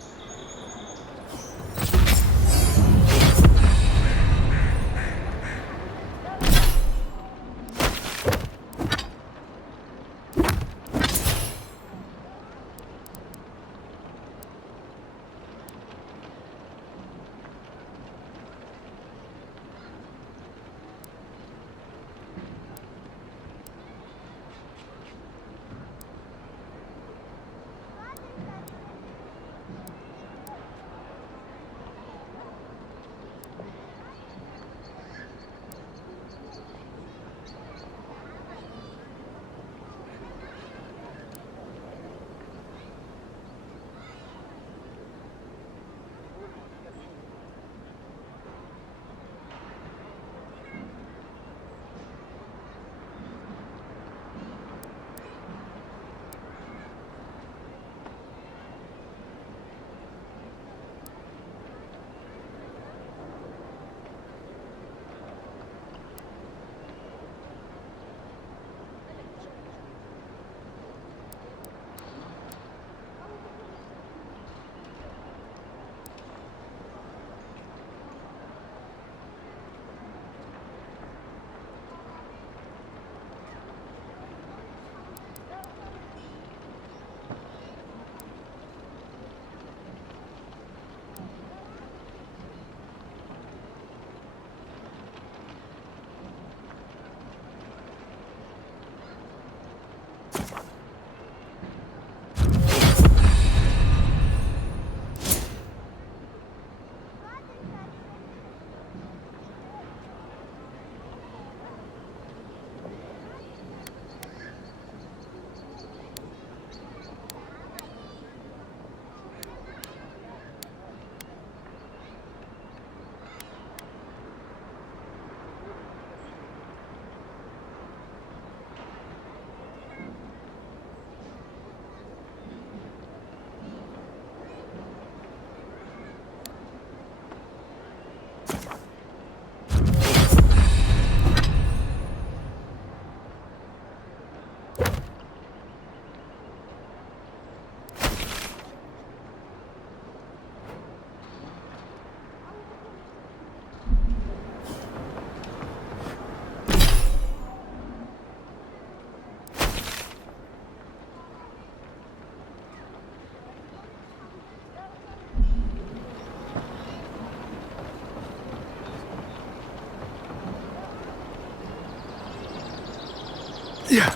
Yeah.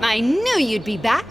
I knew you'd be back.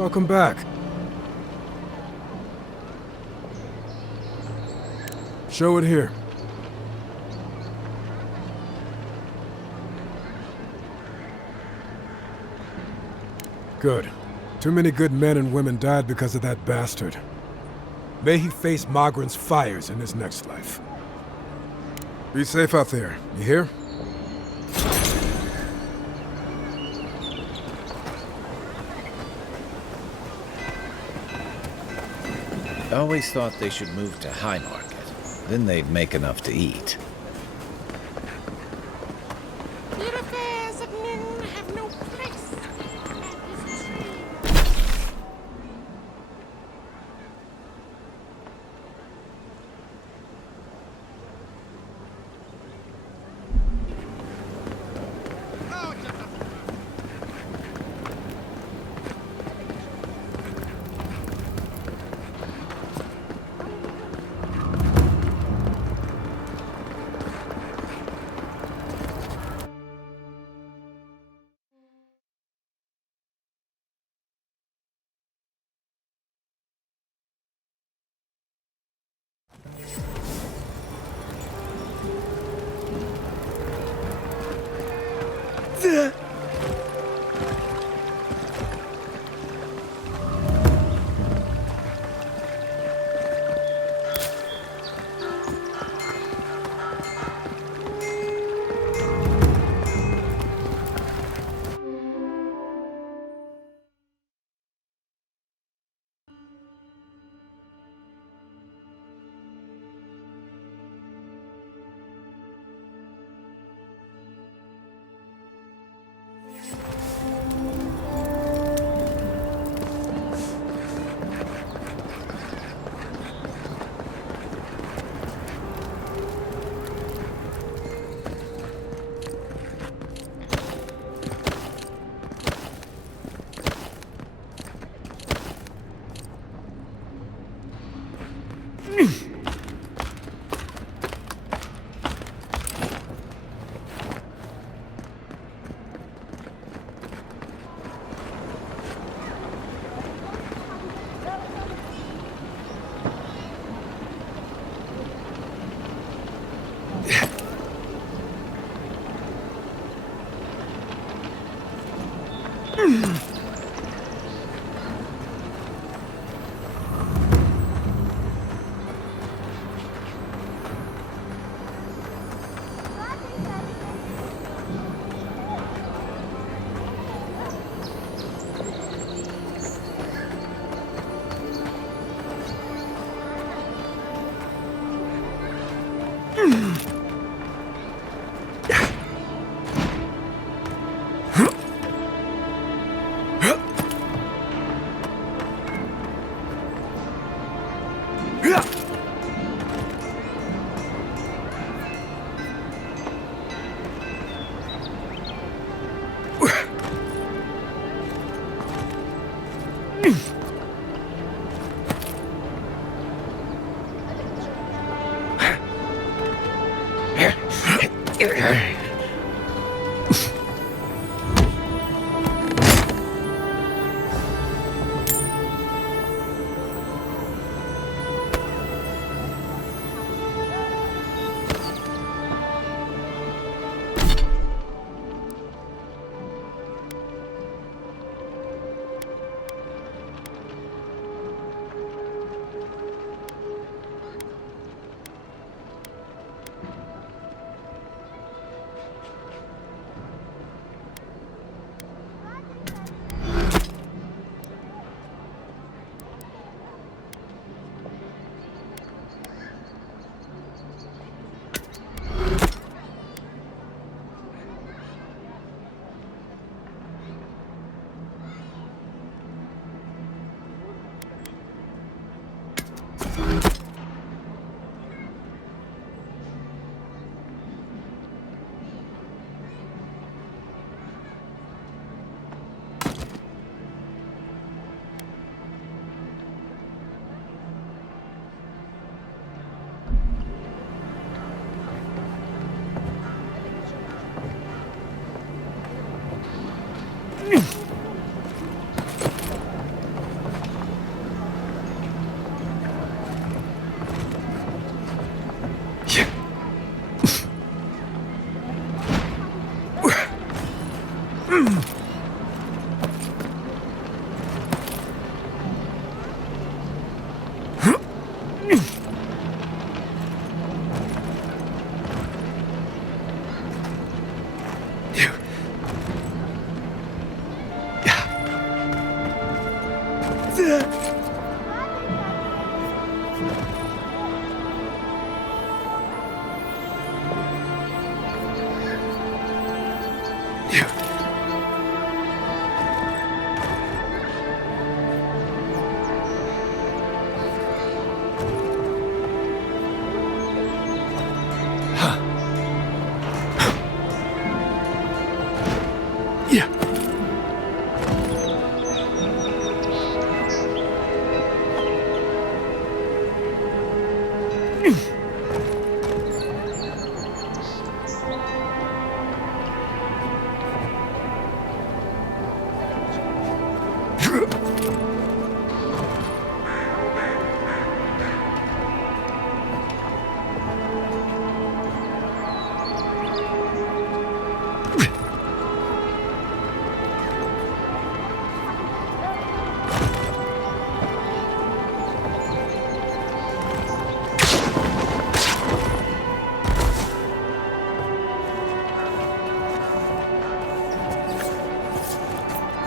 Welcome back. Show it here. Good. Too many good men and women died because of that bastard. May he face Magran's fires in his next life. Be safe out there, you hear? I always thought they should move to High Market. Then they'd make enough to eat.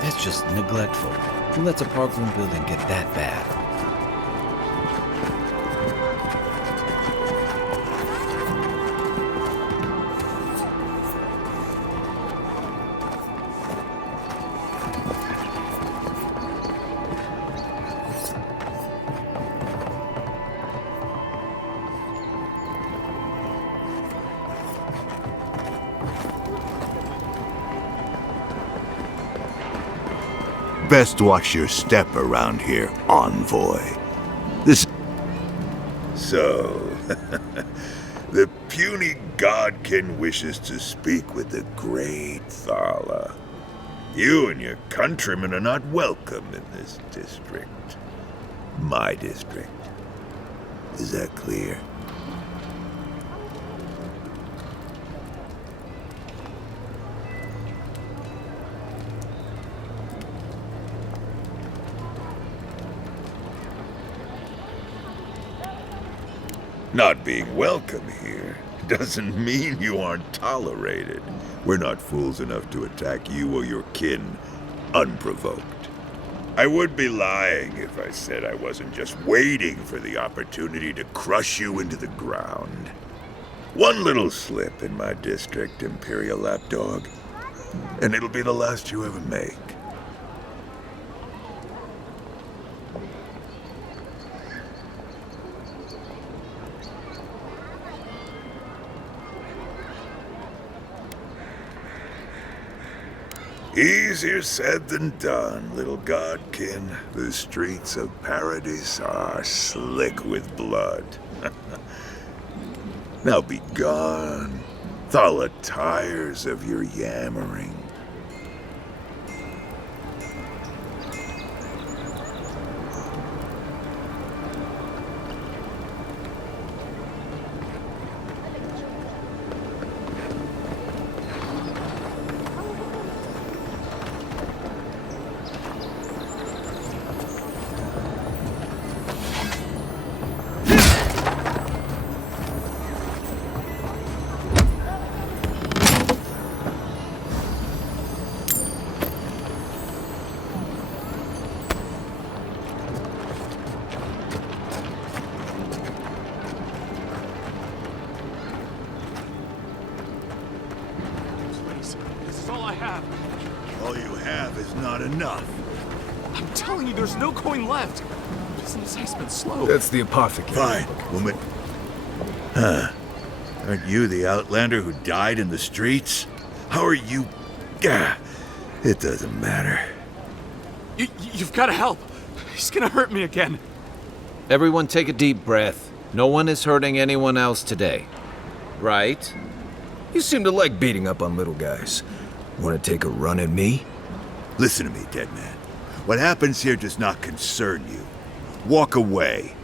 That's just neglectful. Who lets a parkroom building get that bad? Best watch your step around here, envoy. So, the puny godkin wishes to speak with the great Thala. You and your countrymen are not welcome in this district. My district. Is that clear? Not being welcome here doesn't mean you aren't tolerated. We're not fools enough to attack you or your kin unprovoked. I would be lying if I said I wasn't just waiting for the opportunity to crush you into the ground. One little slip in my district, Imperial Lapdog, and it'll be the last you ever make. Easier said than done, little godkin. The streets of Paradise are slick with blood. Now be gone. Thala tires of your yammering. All you have is not enough. I'm telling you, there's no coin left. Business has been slow. That's the apothecary. Fine, woman. Huh. Aren't you the outlander who died in the streets? How are you... It doesn't matter. You've got to help. He's gonna hurt me again. Everyone take a deep breath. No one is hurting anyone else today. Right? You seem to like beating up on little guys. Want to take a run at me? Listen to me, dead man. What happens here does not concern you. Walk away.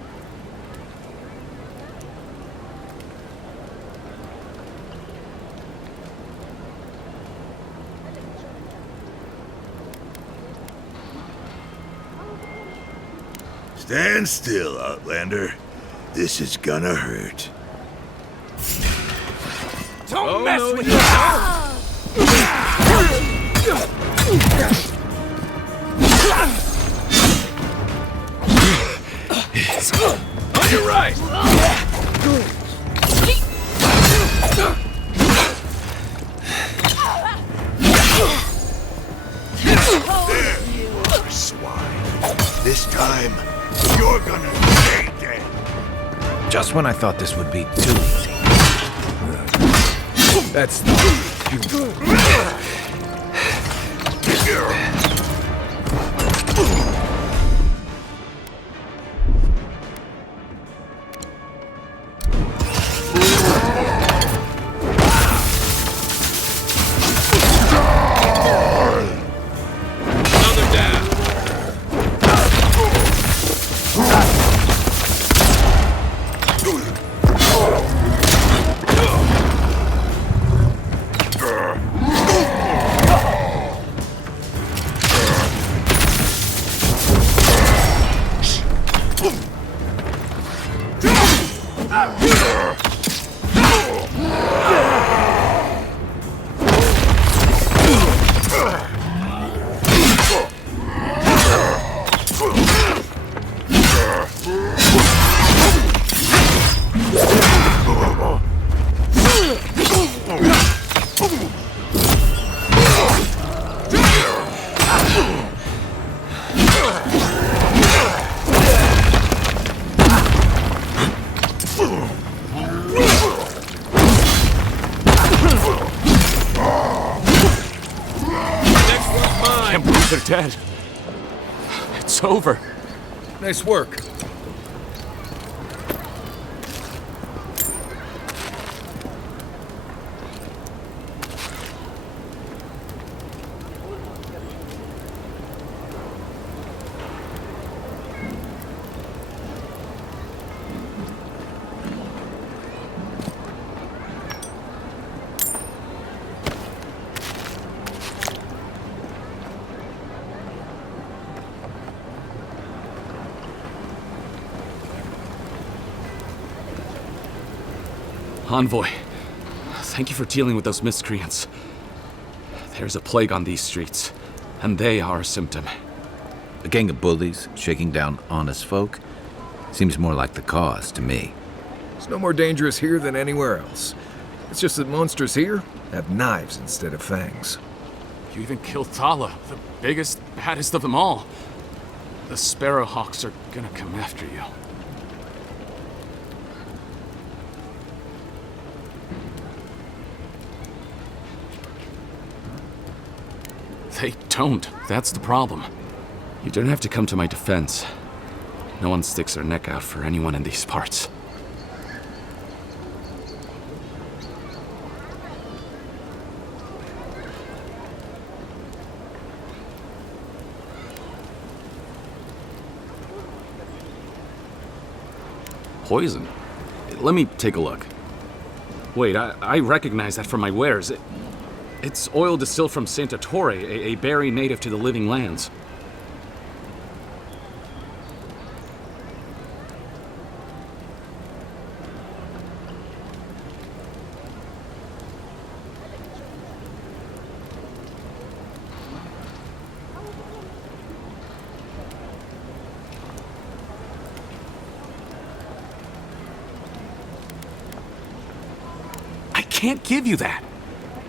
Stand still, Outlander. This is gonna hurt. Don't mess with you! On your right! There you are, swine. This time, you're gonna stay dead. Just when I thought this would be too easy. That's They're dead. It's over. Nice work. Envoy, thank you for dealing with those miscreants. There's a plague on these streets, and they are a symptom. A gang of bullies shaking down honest folk? Seems more like the cause to me. It's no more dangerous here than anywhere else. It's just that monsters here have knives instead of fangs. You even killed Thala, the biggest, baddest of them all. The Sparrowhawks are gonna come after you. They don't. That's the problem. You don't have to come to my defense. No one sticks their neck out for anyone in these parts. Poison? Let me take a look. Wait, I recognize that from my wares. It's oil distilled from Santa Torre, a berry native to the Living Lands. I can't give you that!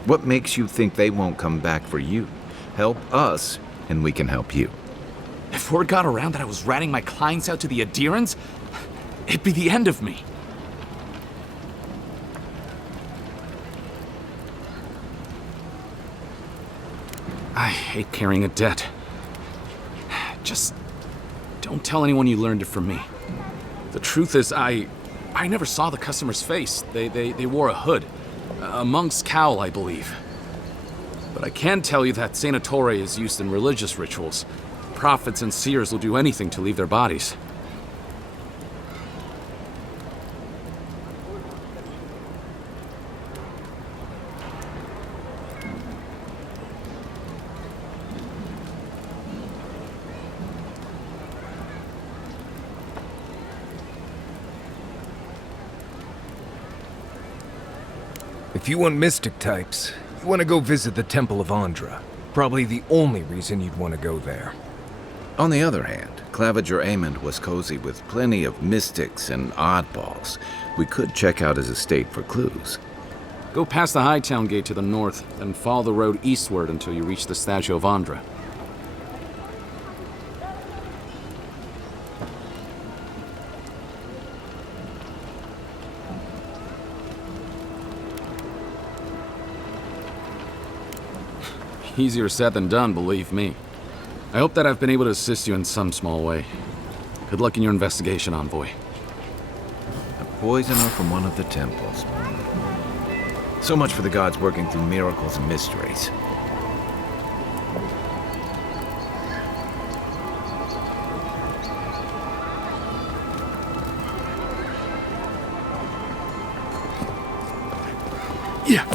What makes you think they won't come back for you? Help us, and we can help you. If word got around that I was ratting my clients out to the Adherents, it'd be the end of me. I hate carrying a debt. Just don't tell anyone you learned it from me. The truth is, I never saw the customer's face. They wore a hood. A monk's cowl, I believe. But I can tell you that Santa Torre is used in religious rituals. Prophets and seers will do anything to leave their bodies. If you want mystic types, you want to go visit the Temple of Andra. Probably the only reason you'd want to go there. On the other hand, Claviger Amond was cozy with plenty of mystics and oddballs. We could check out his estate for clues. Go past the Hightown Gate to the north, then follow the road eastward until you reach the statue of Andra. Easier said than done, believe me. I hope that I've been able to assist you in some small way. Good luck in your investigation, Envoy. A poisoner from one of the temples. So much for the gods working through miracles and mysteries. Yeah.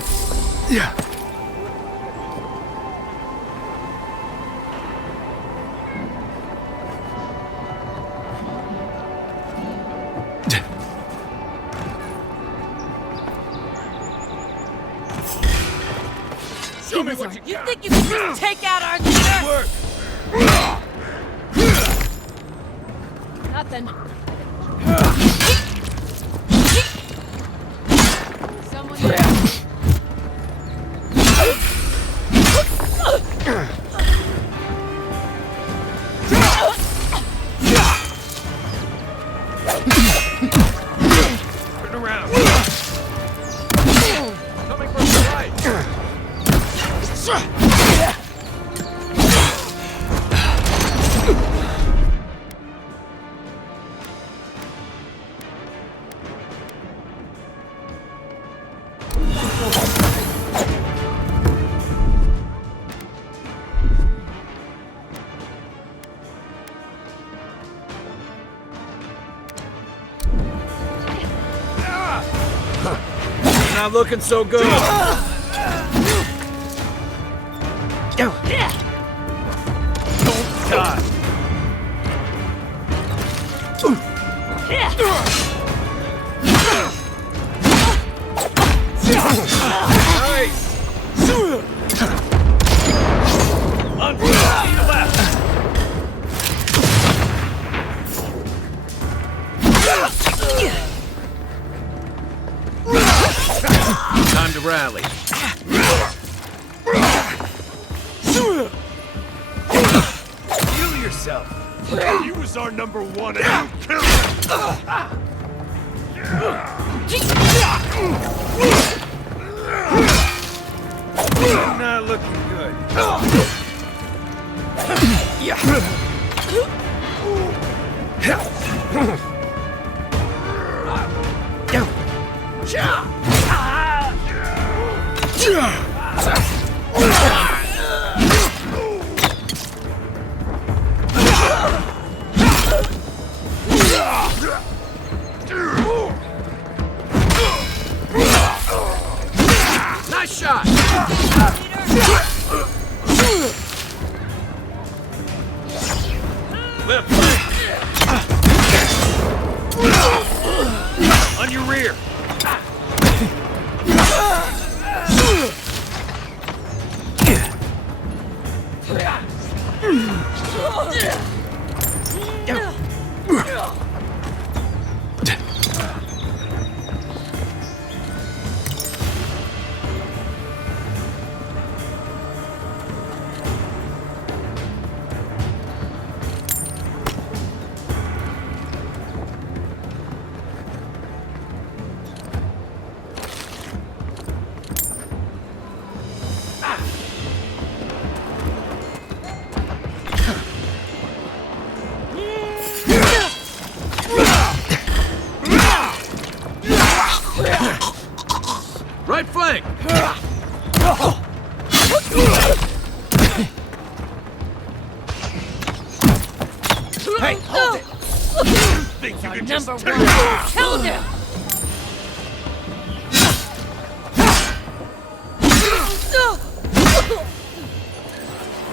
Show me what you think you can just take out our leader? Nothing. Someone Turn around. Coming from the right. Not looking so good. Don't die. Time to rally. Heal yourself. He was our number one and you killed him! Not looking good. Nice shot! Left. On your rear. Right flank! Hey, hold it! You think you can just turn it? Killed him!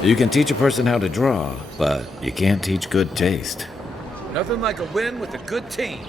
You can teach a person how to draw, but you can't teach good taste. Nothing like a win with a good team.